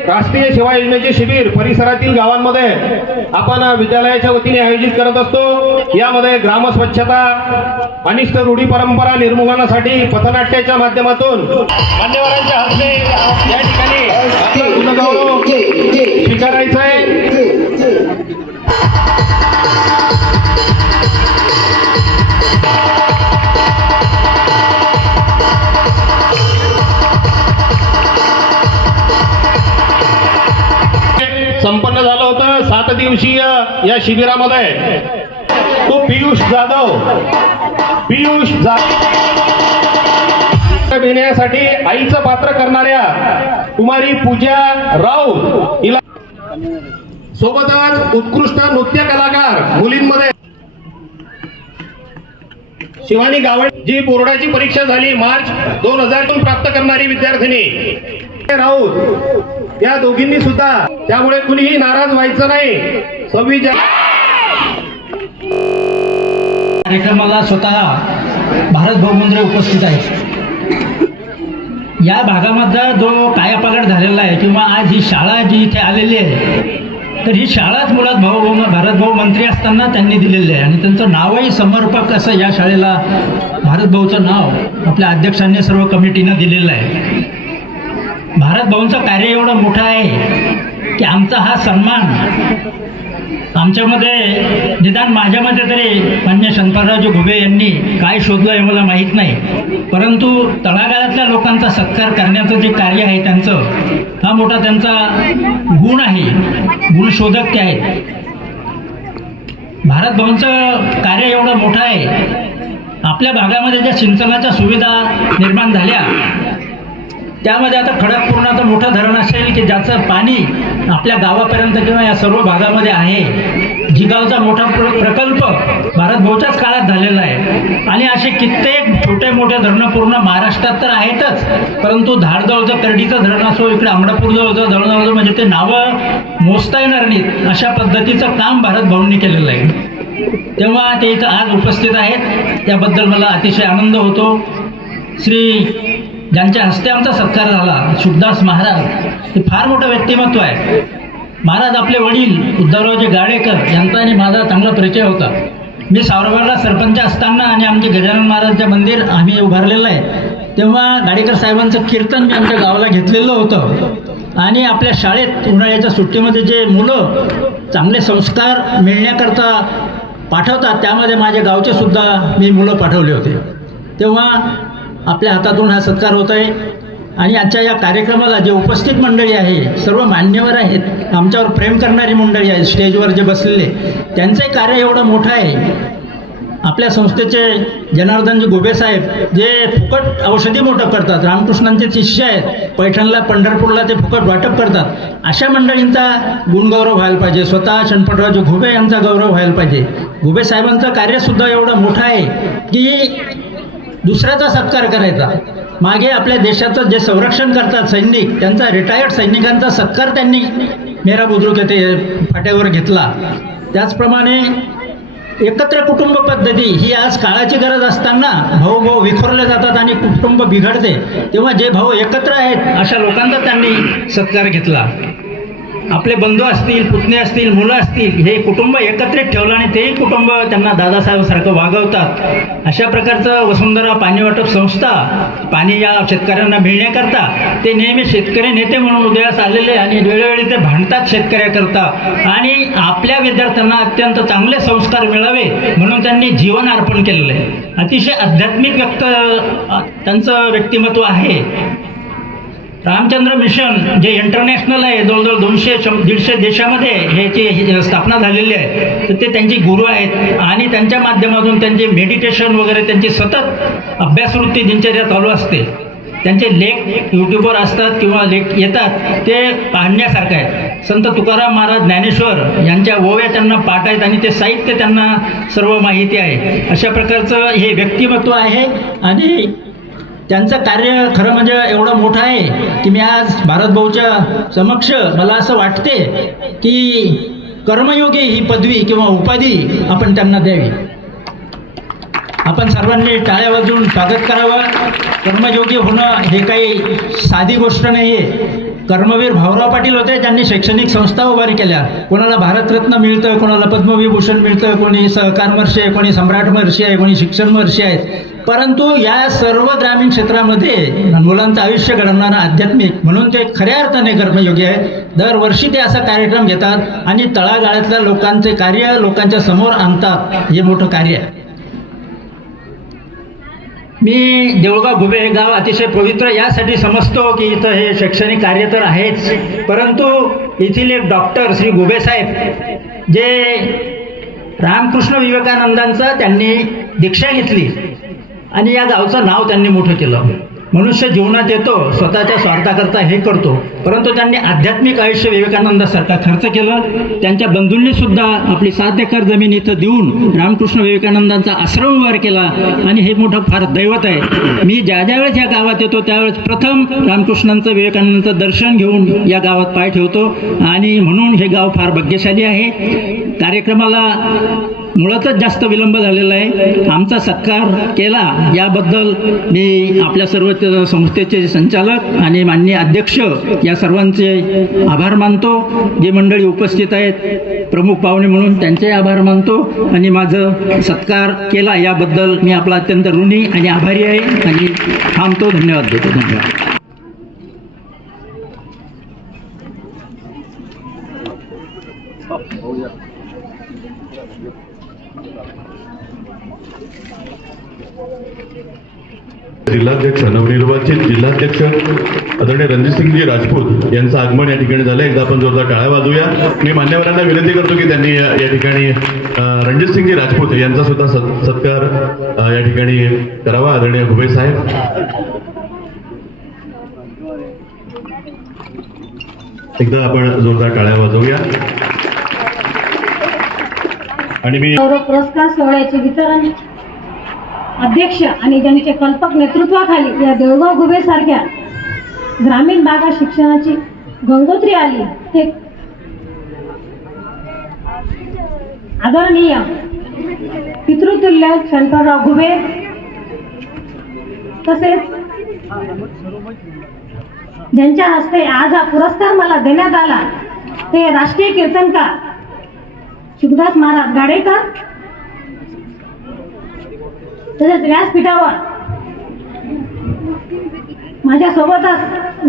राष्ट्रीय सेवा योजनेचे शिबिर परिसरातील गावांमध्ये आपण विद्यालयाच्या वतीने आयोजित करत असतो। यामध्ये ग्राम स्वच्छता, अनिष्ट रूढी परंपरा निर्मूलनासाठी पथनाट्याच्या माध्यमातून मान्यवरांच्या हस्ते या ठिकाणी आपला गुणगौरव स्वीकारायचा आहे। संपन्न झालं होतं 7 दिवसीय या शिबिरामध्ये तो पियुष जाधव घेण्यासाठी आईचं पात्र करणाऱ्या कुमारी पूजा राऊत हिला सोबतच उत्कृष्ट नृत्य कलाकार मुलींमध्ये शिवानी गावड जी बोर्डाची परीक्षा झाली मार्च 2000 प्राप्त करणारी विद्यार्थिनी राऊत या दोघींनी सुद्धा, त्यामुळे कुणीही नाराज व्हायचं नाही। 26 कार्यक्रमाला स्वतः भारत भाऊमंत्री उपस्थित आहेत। या भागामधला जो कायापालट झालेला आहे किंवा आज ही शाळा जी इथे आलेली आहे, तर ही शाळाच मुळात भारत भाऊ मंत्री असताना त्यांनी दिलेली आहे आणि त्यांचं नावही समर्पक असं या शाळेला भारत भाऊचं नाव आपल्या अध्यक्षांनी सर्व कमिटीनं दिलेलं आहे। भारत भाऊंचं कार्य एवढं मोठं आहे की आमचा हा सन्मान आमच्यामध्ये निदान माझ्यामध्ये तरी मान्य शंकररावजी घुबे यांनी काय शोधलं हे मला माहीत नाही, परंतु तळागाळातल्या लोकांचा सत्कार करण्याचं जे कार्य आहे त्यांचं, हा मोठा त्यांचा गुण आहे, गुणशोधक ते आहेत। भारत भाऊंचं कार्य एवढं मोठं आहे, आपल्या भागामध्ये ज्या सिंचनाच्या सुविधा निर्माण झाल्या त्यामध्ये आता खडकपूर्ण मोठं धरण असेल की ज्याचं पाणी आपल्या गावापर्यंत किंवा या सर्व भागामध्ये आहे। जिगावचा मोठा प्रकल्प भारत भाऊच्याच काळात झालेला आहे आणि असे कित्येक छोटे मोठे धरणं पूर्ण महाराष्ट्रात तर आहेतच, परंतु धारजवळचं करडीचं धरण असो, इकडे आंबडापूरजवळचं धरण असो, म्हणजे ते नावं मोजता येणार नाहीत अशा पद्धतीचं काम भारत भाऊंनी केलेलं आहे। तेव्हा ते इथं आज उपस्थित आहेत, त्याबद्दल मला अतिशय आनंद होतो। ज्यांच्या हस्ते आमचा सत्कार झाला, शुभदास महाराज, हे फार मोठं व्यक्तिमत्व आहे। महाराज आपले वडील उद्धवरावजी गाडेकर यांचा आणि माझा चांगला परिचय होता। मी सावरगावला सरपंच असताना आणि आमचे गजानन महाराजचं मंदिर आम्ही उभारलेलं आहे, तेव्हा गाडेकर साहेबांचं कीर्तन मी आमच्या गावाला घेतलेलं होतं आणि आपल्या शाळेत उन्हाळ्याच्या सुट्टीमध्ये जे मुलं चांगले संस्कार मिळण्याकरता पाठवतात त्यामध्ये माझ्या गावचे सुद्धा मी मुलं पाठवले होते। तेव्हा आपल्या हातातून हा सत्कार होत आहे आणि आजच्या या कार्यक्रमाला जे उपस्थित मंडळी आहे, सर्व मान्यवर आहेत, आमच्यावर प्रेम करणारी मंडळी आहेत, स्टेजवर जे बसलेले, त्यांचंही कार्य एवढं मोठं आहे। आपल्या संस्थेचे जनार्दनजी घुबे साहेब जे फुकट औषधी मोठं करतात, रामकृष्णांचे शिष्य आहेत, पैठणला पंढरपूरला ते फुकट वाटप करतात, अशा मंडळींचा गुणगौरव व्हायला पाहिजे। स्वतः शंकररावजी घुबे यांचा गौरव व्हायला पाहिजे। घुबे साहेबांचं कार्यसुद्धा एवढं मोठं आहे की दुसऱ्याचा सत्कार करायचा। मागे आपल्या देशाचं जे संरक्षण करतात सैनिक, त्यांचा रिटायर्ड सैनिकांचा सत्कार त्यांनी मेरा बुजुर्ग येथे फाट्यावर घेतला। त्याचप्रमाणे एकत्र कुटुंब पद्धती ही आज काळाची गरज असताना भाऊ भाऊ विखुरले जातात आणि कुटुंब बिघडते, तेव्हा जे भाऊ एकत्र आहेत अशा लोकांचा त्यांनी सत्कार घेतला। आपले बंधू असतील, पुतणे असतील, मुलं असतील, हे कुटुंब एकत्रित ठेवलं आणि तेही कुटुंब त्यांना दादासाहेबांसारखं वागवतात। अशा प्रकारचं वसुंधरा पाणी वाटप संस्था पाणी या शेतकऱ्यांना मिळण्याकरता ते नेहमी शेतकरी नेते म्हणून उदयास आलेले आणि वेळोवेळी ते भांडतात शेतकऱ्याकरता आणि आपल्या विद्यार्थ्यांना अत्यंत चांगले संस्कार मिळावे म्हणून त्यांनी जीवन अर्पण केलेलं आहे। अतिशय आध्यात्मिक त्यांचं व्यक्तिमत्व आहे। रामचंद्र मिशन जे इंटरनॅशनल आहे, जवळजवळ 200-150 देशामध्ये ह्याची स्थापना झालेली आहे, तर ते त्यांचे गुरु आहेत आणि त्यांच्या माध्यमातून त्यांचे मेडिटेशन वगैरे त्यांची सतत अभ्यासवृत्ती दिनचर्या चालू असते। त्यांचे लेख यूट्यूबवर असतात किंवा लेख येतात, ते पाहण्यासारखं आहे। संत तुकाराम महाराज, ज्ञानेश्वर यांच्या ओव्या त्यांना पाठ आहेत आणि ते साहित्य त्यांना सर्व माहिती आहे। अशा प्रकारचं हे व्यक्तिमत्व आहे आणि त्यांचं कार्य खरं म्हणजे एवढं मोठं आहे की मी आज भारत भाऊच्या समक्ष मला असं वाटते की कर्मयोगी ही पदवी किंवा उपाधी आपण त्यांना द्यावी। आपण सर्वांनी टाळ्या वाजवून स्वागत करावं. कर्मयोगी होणं हे काही साधी गोष्ट नाही आहे. कर्मवीर भाऊराव पाटील होते, त्यांनी शैक्षणिक संस्था उभारी केल्या. कोणाला भारतरत्न मिळतं, कोणाला पद्मविभूषण मिळतं, कोणी सहकार महर्षी आहे, कोणी सम्राट महर्षी आहे, कोणी शिक्षण महर्षी आहेत. परंतु या सर्व ग्रामीण क्षेत्रामध्ये मुलांचं आयुष्य घडवणारं आध्यात्मिक म्हणून ते खऱ्या अर्थाने कर्मयोगी आहे. दरवर्षी ते असा कार्यक्रम घेतात आणि तळागाळातल्या लोकांचे कार्य लोकांच्या समोर आणतात. हे मोठं कार्य आहे. मी देऊळगाव घुबे हे गाव अतिशय पवित्र यासाठी समजतो की इथं हे शैक्षणिक कार्य तर आहेच, परंतु येथील एक डॉक्टर श्री घुबे साहेब जे रामकृष्ण विवेकानंदांचं त्यांनी दीक्षा घेतली आणि या गावचं नाव त्यांनी मोठं केलं. मनुष्य जीवनात येतो, स्वतःच्या स्वार्थाकरता हे करतो, परंतु त्यांनी आध्यात्मिक आयुष्य विवेकानंदासारखा खर्च केलं. त्यांच्या बंधूंनी सुद्धा आपली 7 एकर जमीन इथं देऊन रामकृष्ण विवेकानंदांचा आश्रम उभार केला आणि हे मोठं फार दैवत आहे. मी ज्यावेळेस या गावात येतो त्यावेळेस प्रथम रामकृष्णांचं विवेकानंदांचं दर्शन घेऊन या गावात पाय ठेवतो आणि म्हणून हे गाव फार भाग्यशाली आहे. कार्यक्रमाला मुळातच जास्त विलंब झालेला आहे. आमचा सत्कार केला याबद्दल मी आपल्या सर्व संस्थेचे संचालक आणि माननीय अध्यक्ष या सर्वांचे आभार मानतो. जे मंडळी उपस्थित आहेत प्रमुख पाहुणे म्हणून त्यांचे आभार मानतो आणि माझं सत्कार केला याबद्दल मी आपला अत्यंत ऋणी आणि आभारी आहे आणि थांबतो. धन्यवाद देतो. धन्यवाद. जिल्हाध्यक्ष नवनिर्वाचित जिल्हाध्यक्ष आदरणीय रणजितसिंगजी राजपूत यांचं आगमन या ठिकाणी झालं. एकदा आपण जोरदार टाळ्या वाजवूया. मी मान्यवरांना विनंती करतो की त्यांनी या ठिकाणी रणजितसिंगजी राजपूत यांचा सुद्धा सत्कार या ठिकाणी करावा. आदरणीय घुबे साहेब, एकदा आपण जोरदार टाळ्या वाजवूया. आणि मी गौरव पुरस्कार सोहळ्याचे वितरण अध्यक्ष आणि ज्यांचे कल्पक नेतृत्वाखाली या देऊळगाव घुबे सारख्या ग्रामीण भागात शिक्षणाची गंगोत्री आली ते आदरणीय पितृतुल्य शंकरराव घुबे तसेच ज्यांच्या हस्ते आज हा पुरस्कार मला देण्यात आला ते राष्ट्रीय कीर्तनकार शुभदास महाराज गाडेकर. तसेच व्यासपीठावर माझ्यासोबतच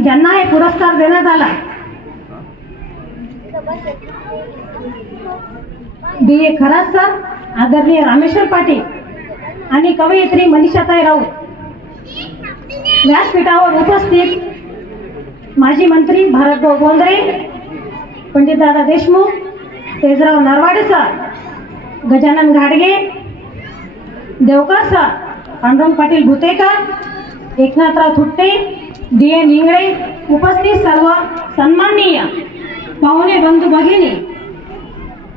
ज्यांना हे पुरस्कार देण्यात आला B.A. खरात सर, आदरणीय रामेश्वर पाटील आणि कवयित्री मनीषाताई राऊत. व्यासपीठावर उपस्थित माजी मंत्री भारतभाऊ बोंद्रे, पंडितदादा देशमुख, तेजराव नरवाडे सर, गजानन घाडगे, देवकर सर, पांडुरंग पाटील भुतेकर, एकनाथराव थुट्टे, D.A. निंगळे, उपस्थित सर्व सन्माननीय पाहुणे बंधू भगिनी,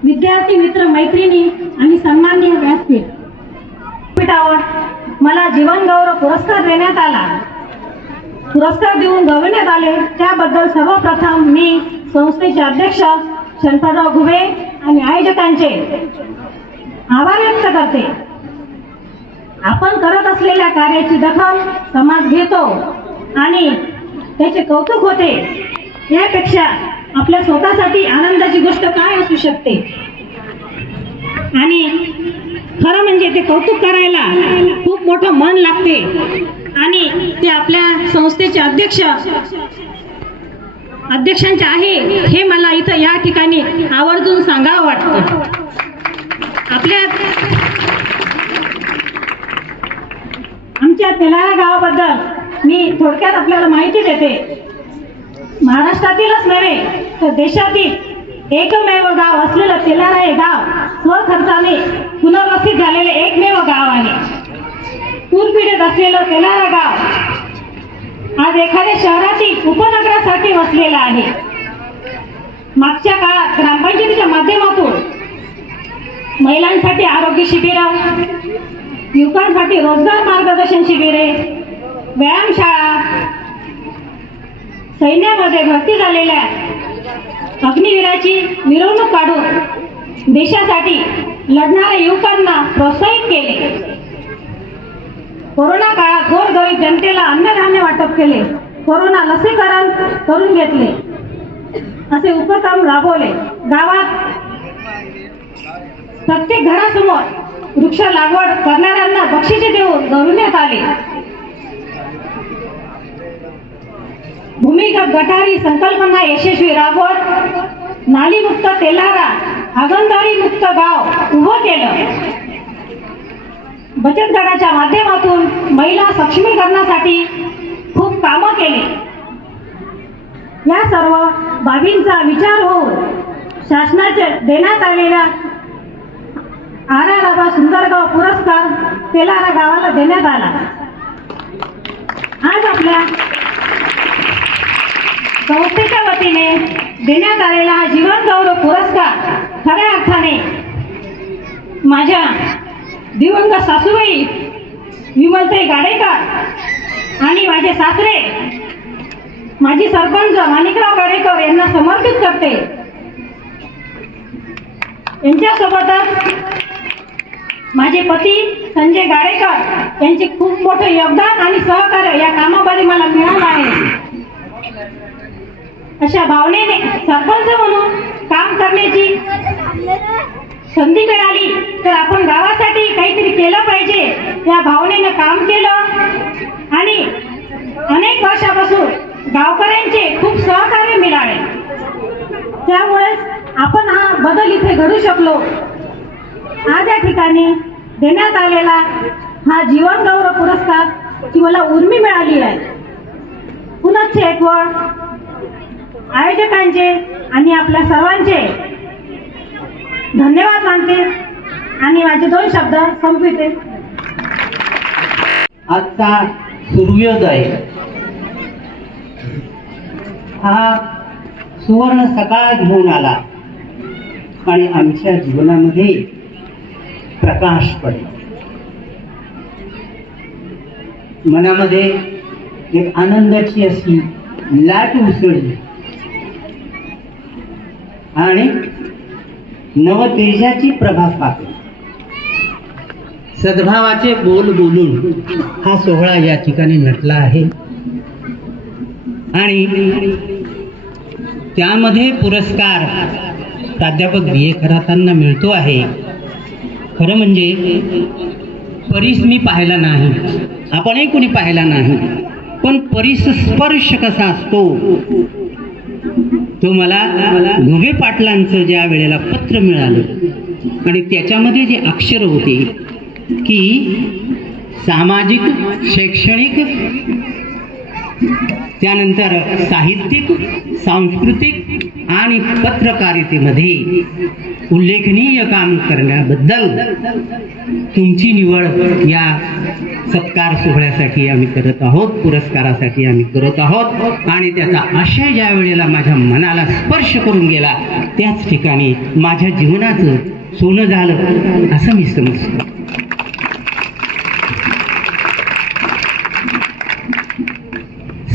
विद्यार्थी मित्र मैत्रिणी आणि सन्माननीय व्यासपीठावर मला जीवन गौरव पुरस्कार देण्यात आला. पुरस्कार देऊन गौरवण्यात आले त्याबद्दल सर्वप्रथम मी संस्थेचे अध्यक्ष शंकरराव घुबे आणि आयोजकांचे आभार व्यक्त करते. आपण करत असलेल्या कार्याची दखल समाज घेतो आणि त्याचे कौतुक होते. यापेक्षा आपल्या स्वतःसाठी आनंदाची गोष्ट काय असू शकते. आणि खरं म्हणजे ते कौतुक करायला खूप मोठं मन लागते आणि ते आपल्या संस्थेचे अध्यक्षांचे आहे हे मला इथं या ठिकाणी आवर्जून सांगावं वाटतं. आमच्या तेलारा गावाबद्दल मी थोडक्यात आपल्याला माहिती देते. महाराष्ट्रातीलच नव्हे तर देशातील एकमेव गाव असलेलं तेलारा हे गाव स्वखर्चाने पुनर्वसित झालेले एकमेव गाव आहे. पूरपीडित असलेलं तेलारा गाव आज एखाद्या शहरातील उपनगरासाठी वसलेलं आहे. मागच्या काळात ग्रामपंचायतीच्या माध्यमातून महिलांसाठी आरोग्य शिबिरं, युवकांसाठी रोजगार मार्गदर्शन शिबिरे, व्यायामशाळा, सैन्यामध्ये भरती झालेल्या अग्निवीराची मिरवणूक काढून देशासाठी लढणाऱ्या युवकांना प्रोत्साहित केले. कोरोना काळात गोरगरीब जनतेला अन्नधान्य वाटप केले, कोरोना लसीकरण करून घेतले, असे उपक्रम राबवले. गावात प्रत्येक घरासमोर वृक्ष लागवड करणाऱ्यांना बक्षिसे देऊन गौरवण्यात आले. भूमिगत गटारी संकल्पना यशस्वी राबवत नालीमुक्त तेल्हारा हागणदारी मुक्त गाव उभं केलं. बचत गटाच्या माध्यमातून महिला सक्षमीकरणासाठी खूप कामं केली. या सर्व बाबींचा विचार होऊन शासनाचे देण्यात आलेला आराराबा सुंदरगाव पुरस्कार तेल्हारा गावाला देण्यात आला. आज आपल्या संस्थेच्या वतीने देण्यात आलेला हा जीवन गौरव पुरस्कार खऱ्या अर्थाने माझ्या दिवंगत सासूबाई विमलताई गाडेकर आणि माझे सासरे माजी सरपंच माणिकराव गाडेकर यांना समर्पित करते. यांच्यासोबतच माझे पती संजय गाडेकर यांचे खूप मोठे योगदान आणि सहकार्य या कामामध्ये मला मिळालं आहे. अशा भावनेने सरपंच म्हणून काम करण्याची संधी मिळाली तर आपण गावासाठी काहीतरी केलं पाहिजे या भावनेनं काम केलं आणि अनेक वर्षापासून गावकऱ्यांचे खूप सहकार्य मिळाले. त्यामुळे आपण हा बदल इथे घडू शकलो. आज या ठिकाणी देण्यात आलेला हा जीवन गौरव पुरस्कार ची मला उर्मी मिळाली आहे. पुनश्च एक वेळ आयोजकांचे आणि आपल्या सर्वांचे धन्यवाद मानते आणि माझे 2 शब्द संपविते. आजचा सूर्योदय हा सुवर्ण सकाळ घेऊन आला आणि आमच्या जीवनामध्ये प्रकाश पडला. मनामध्ये एक आनंदाची अशी लाट उसळली आणि नवतेजाची प्रभा पाकली. सद्भावाचे बोल बोलून हा सोहळा या ठिकाणी नटला आहे आणि त्यामध्ये पुरस्कार प्राध्यापक बी ए खरातांना मिळतो आहे. खरं म्हणजे परीस मी पाहिला नाही, आपणही कोणी पाहिला नाही, पण परीस स्पर्श कसा असतो तो मला घुगे पाटलांचं ज्या वेळेला पत्र मिळालं आणि त्याच्यामध्ये जे अक्षर होते की सामाजिक, शैक्षणिक, त्यानंतर साहित्यिक, सांस्कृतिक आणि पत्रकारितेमध्ये उल्लेखनीय काम करण्याबद्दल तुमची निवड या सत्कार सोहळ्यासाठी आम्ही करत आहोत, पुरस्कारासाठी आम्ही करत आहोत आणि त्याचा आशय ज्या वेळेला माझ्या मनाला स्पर्श करून गेला त्याच ठिकाणी माझ्या जीवनाचं सोनं झालं असं मी समजतो.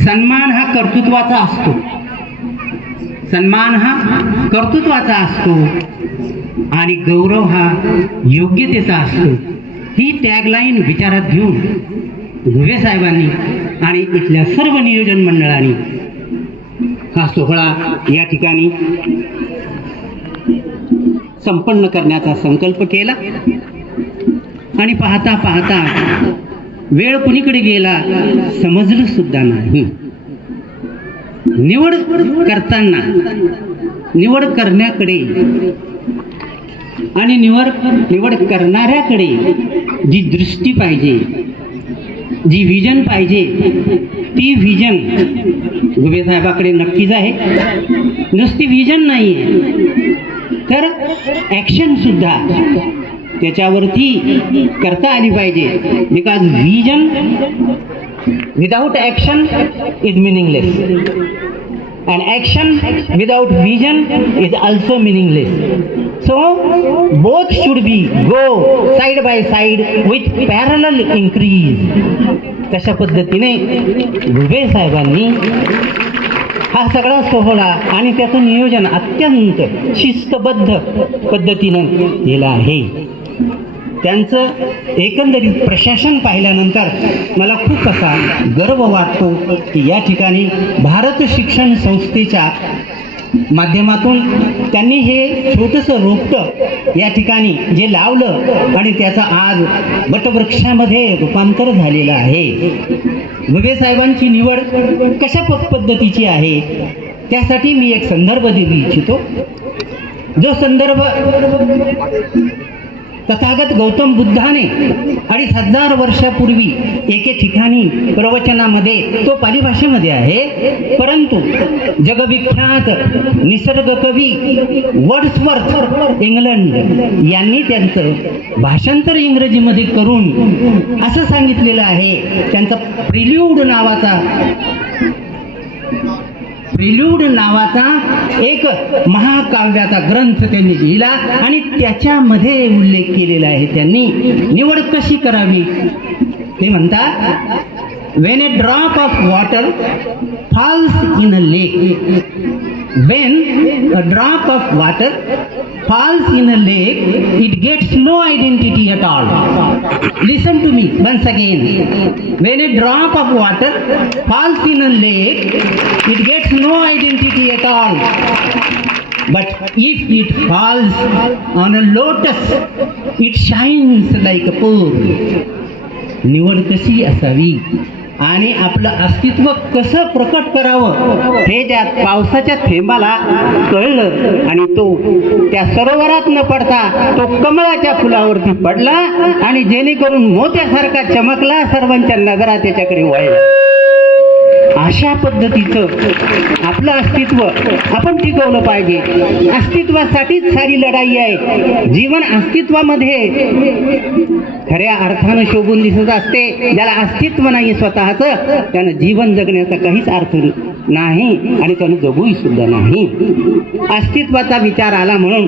सन्मान हा कर्तृत्वाचा असतो, सन्मान हा कर्तृत्वाचा असतो आणि गौरव हा योग्यतेचा असतो. ही टॅगलाईन विचारात घेऊन घुगे साहेबांनी आणि इथल्या सर्व नियोजन मंडळांनी हा सोहळा या ठिकाणी संपन्न करण्याचा संकल्प केला आणि पाहता पाहता वेळ कुणीकडे गेला समजलं सुद्धा नाही. निवड करताना, निवड करण्याकडे आणि निवड करणाऱ्याकडे जी दृष्टी पाहिजे, जी व्हिजन पाहिजे, ती व्हिजन घुगे साहेबाकडे नक्कीच आहे. नुसती व्हिजन नाही आहे तर ॲक्शन सुद्धा त्याच्यावरती करता आली पाहिजे. Because vision without action is meaningless and action without vision is also meaningless. So both should be go side by side with parallel increase. तशा पद्धतीने घुगे साहेबांनी हा सगळा सोहळा आणि त्याचं नियोजन अत्यंत शिस्तबद्ध पद्धतीनं केलं आहे. त्यांचं एकंदरीत प्रशासन पाहिल्यानंतर मला खूप असा गर्व वाटतो की या ठिकाणी भारत शिक्षण संस्थेच्या माध्यमातून त्यांनी हे छोटंसं रोपटं या ठिकाणी जे लावलं आणि त्याचं आज वटवृक्षामध्ये रूपांतर झालेलं आहे. घुगे साहेबांची निवड कशा पद्धतीची आहे त्यासाठी मी एक संदर्भ देऊ इच्छितो. जो संदर्भ तथागत गौतम बुद्धाने 2500 वर्षापूर्वी एके ठिकाणी प्रवचनामध्ये तो पाली भाषेमध्ये आहे, परंतु जगविख्यात निसर्ग कवी वर्ड्सवर्थ इंग्लंड यांनी त्यांचं भाषांतर इंग्रजीमध्ये करून असं सांगितलेलं आहे. त्यांचा प्रिल्यूड नावाचा एक महाकाव्याचा ग्रंथ त्यांनी लिहिला आणि त्याच्यामध्ये उल्लेख केलेला आहे. त्यांनी निवड कशी करावी ते म्हणतात, when a drop of water falls in a lake, when a drop of water falls in a lake, it gets no identity at all. Listen to me once again. When a drop of water falls in a lake, it gets no identity at all. But if it falls on a lotus, it shines like a pearl. निवड कशी असावी आणि आपलं अस्तित्व कसं प्रकट करावं हे त्या पावसाच्या थेंबाला कळलं आणि तो त्या सरोवरात न पडता तो कमळाच्या फुलावरती पडला आणि जेणेकरून मोत्यासारखा चमकला, सर्वांच्या नजरा त्याच्याकडे वळल्या. अशा पद्धतीचं आपलं अस्तित्व आपण टिकवलं पाहिजे. अस्तित्वासाठीच सारी लढाई आहे. जीवन अस्तित्वामध्ये खऱ्या अर्थानं शोभून दिसत असते. ज्याला अस्तित्व नाही स्वतःचं त्यानं जीवन जगण्याचा काहीच अर्थ नाही आणि त्यानं जगूही सुद्धा नाही. अस्तित्वाचा विचार आला म्हणून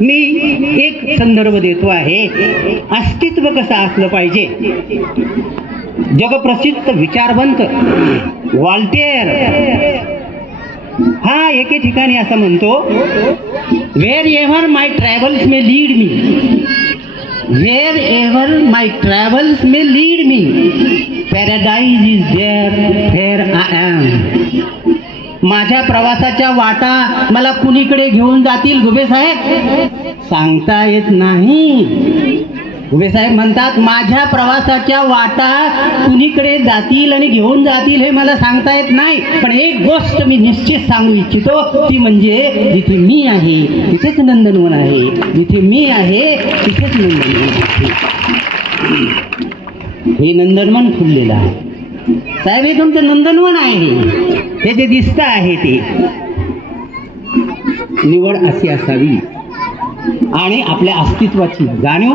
मी एक संदर्भ देतो आहे. अस्तित्व कसं असलं पाहिजे. जगप्रसिद्ध विचारवंत वॉल्टेअर हा एके ठिकाणी असं म्हणतो, wherever my travels may lead me, wherever my travels may lead me, paradise is there where I am. माझ्या प्रवासाच्या वाटा मला कुणीकडे घेऊन जातील घुगे साहेब सांगता येत नाही. घुगे साहेब म्हणतात, माझ्या प्रवासाच्या वाटा कुणीकडे जातील आणि घेऊन जातील हे मला सांगता येत नाही, पण एक गोष्ट मी निश्चित सांगू इच्छितो, ती म्हणजे जिथे मी आहे तिथेच नंदनवन आहे, जिथे मी आहे तिथेच नंदनवन आहे. हे नंदनवन फुललेलं आहे साहेब, हे तुमचं नंदनवन आहे. हे जे दिसतं आहे ते निवड अशी असावी आणि आपल्या अस्तित्वाची जाणीव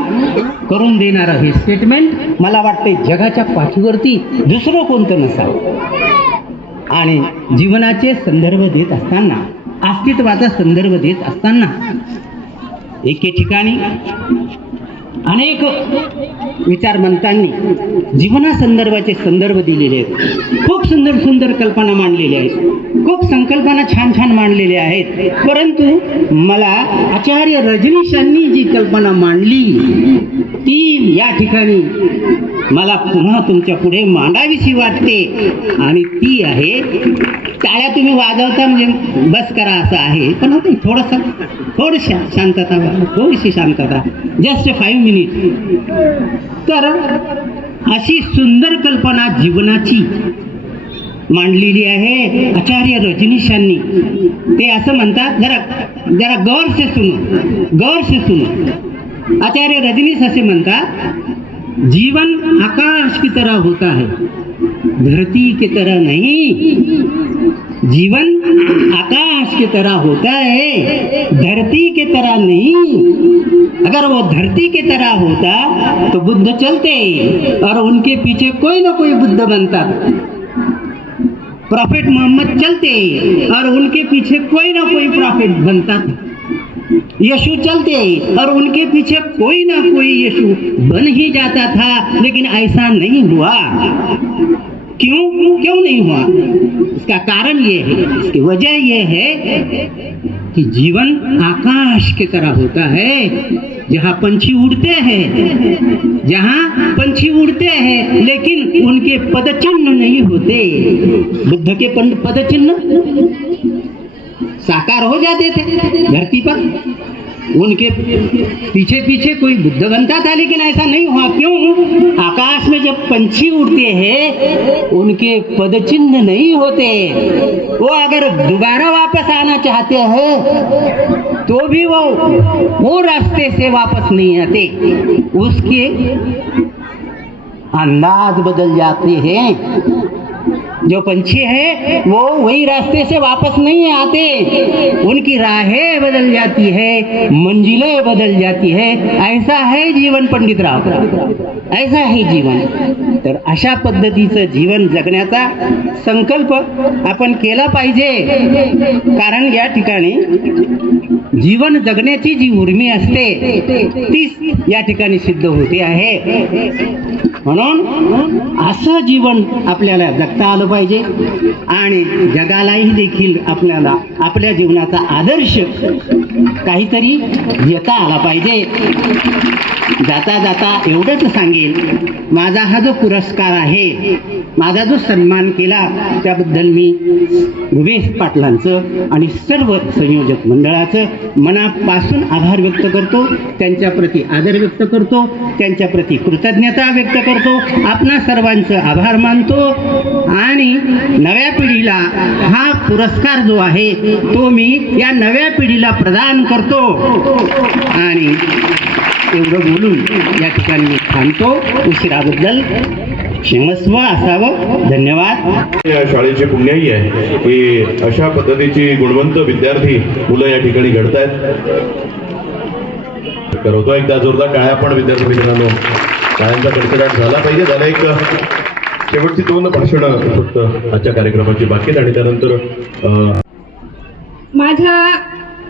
करून देणारं हे स्टेटमेंट मला वाटते जगाच्या पाठीवरती दुसरं कोणतं नसावं. आणि जीवनाचे संदर्भ देत असताना, अस्तित्वाचा संदर्भ देत असताना एके ठिकाणी अनेक विचारवंतांनी जीवनासंदर्भाचे संदर्भ दिलेले आहेत. खूप सुंदर सुंदर कल्पना मांडलेल्या आहेत, खूप संकल्पना छान छान मांडलेल्या आहेत. परंतु मला आचार्य रजनीशांनी जी कल्पना मांडली ती या ठिकाणी मला पुन्हा तुमच्या पुढे मांडावीशी वाटते आणि ती आहे, टाळ्या तुम्ही वाजवता म्हणजे बस करा असं आहे, पण होतं थोडीशी शांतता, जस्ट 5 मिनिट. तर अशी सुंदर कल्पना जीवनाची मांडलेली आहे आचार्य रजनीशांनी. ते असं म्हणतात, जरा गौर से सुनो. आचार्य रजनीश असे म्हणतात, जीवन आकाश की तरह होता है, धरती की तरह नहीं. जीवन आकाश की तरह होता है, धरती की तरह नहीं. अगर वो धरती की तरह होता तो बुद्ध चलते और उनके पीछे कोई ना कोई बुद्ध बनता. प्रॉफेट मोहम्मद चलते और उनके पीछे कोई ना कोई प्रॉफेट बनता. यीशु चलते और उनके पीछे कोई ना कोई यीशु बन ही जाता था, लेकिन ऐसा नहीं हुआ. क्यों नहीं हुआ? इसका कारण ये है, इसकी वजह ये है कि जीवन आकाश की तरह होता है, जहाँ पंछी उड़ते हैं, जहाँ पंछी उड़ते हैं लेकिन उनके पदचिन्ह नहीं होते। बुद्ध के पदचिन्ह साकार हो जाते थे धरती पर, उनके पीछे पीछे कोई बुद्ध बनता था, लेकिन ऐसा नहीं हुआ। क्यों? आकाश में जब पंछी उड़ते हैं उनके पदचिन्ह नहीं होते। वो अगर दोबारा वापस आना चाहते हैं तो भी वो रास्ते से वापस नहीं आते, उसके अंदाज बदल जाते हैं। जो पंछी है वो वही रास्ते से वापस नहीं आते, उनकी राहें बदल जाती है, मंजिलें बदल जाती है। ऐसा है जीवन पंडितराव, ऐसा है जीवन। तर अशा पद्धतीचं जीवन जगण्याचा संकल्प आपण केला पाहिजे, कारण या ठिकाणी जीवन जगण्याची जी उर्मी असते तीच या ठिकाणी सिद्ध होते आहे। म्हणून असं जीवन आपल्याला जगता आलं पाहिजे आणि जगालाही देखील आपल्याला आपल्या जीवनाचा आदर्श काहीतरी देता आला पाहिजे। जाता जाता एवढंच सांगेल, माझा हा जो पुरस्कार आहे, माझा जो सन्मान केला त्याबद्दल मी रुबेश पाटलांचं आणि सर्व संयोजक मंडळाचं मनापासून आभार व्यक्त करतो, त्यांच्याप्रती आदर व्यक्त करतो, त्यांच्याप्रती कृतज्ञता व्यक्त करतो, आपणा सर्वांचं आभार मानतो आणि नव्या पिढीला हा पुरस्कार जो आहे तो मी या नव्या पिढीला प्रदान करतो आणि एवढं बोलून या ठिकाणी मी थांबतो। उशिराबद्दल क्षमस्व असावं। धन्यवाद। या शाळेचे पुण्याई आहे की अशा पद्धतीची गुणवंत विद्यार्थी मुलं या ठिकाणी घडतायत। करतो एकदा जोरदार टाळ्या पण विद्यार्थी मित्रांनो, टाळ्यांचा कडकडाट झाला पाहिजे। झाला एक शेवटची 2 भाषणं फक्त आजच्या कार्यक्रमाची बाकी, आणि त्यानंतर माझ्या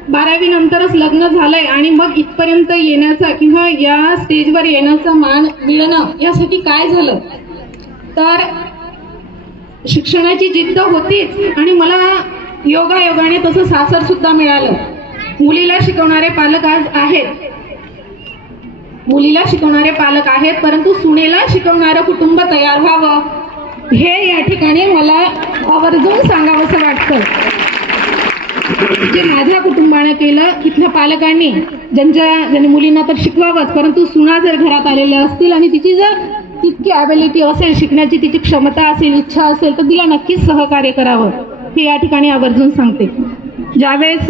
12वी नंतरच लग्न झालंय आणि मग इथपर्यंत येण्याचा किंवा या स्टेजवर येण्याचा मान मिळणं यासाठी काय झालं तर शिक्षणाची जिद्द होतीच आणि मला योगायोगाने तसं सासर सुद्धा मिळालं। मुलीला शिकवणारे पालक आज आहेत, मुलीला शिकवणारे पालक आहेत, परंतु सुनेला शिकवणारं कुटुंब तयार व्हावं हे या ठिकाणी मला आवर्जून सांगावंसं वाटतं। जे माझ्या कुटुंबाने केलं, इथल्या पालकांनी ज्यांनी मुलींना तर शिकवावंच, परंतु सुना जर घरात आलेल्या असतील आणि तिची जर तितकी ॲबिलिटी असेल, शिकण्याची तिची क्षमता असेल, इच्छा असेल, तर तिला नक्कीच सहकार्य करावं हे या ठिकाणी आवर्जून सांगते। ज्यावेळेस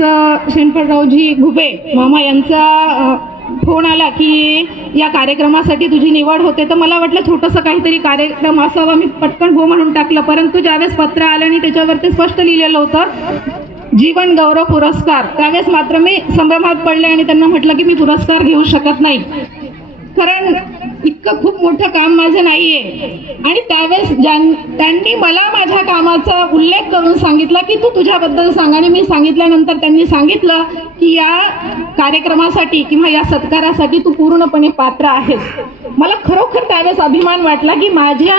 शेणफळरावजी घुबे मामा यांचा फोन आला की या कार्यक्रमासाठी तुझी निवड होते, तर मला वाटलं छोटंसं काहीतरी कार्यक्रम असावा, मी पटकन हो म्हणून टाकलं। परंतु ज्यावेळेस पत्र आलं आणि त्याच्यावरती स्पष्ट लिहिलेलं होतं जीवन गौरव पुरस्कार, त्यावेळेस मात्र मी संभ्रमात पडले आणि त्यांना म्हटलं की मी पुरस्कार घेऊ शकत नाही, कारण इतकं खूप मोठं काम माझं नाहीये। आणि त्यावेळेस त्यांनी मला माझ्या कामाचा उल्लेख करून सांगितला की तू तुझ्याबद्दल सांग, आणि मी सांगितल्यानंतर त्यांनी सांगितलं की या कार्यक्रमासाठी किंवा या सत्कारासाठी तू पूर्णपणे पात्र आहेस। मला खरोखर त्यावेळेस अभिमान वाटला की माझ्या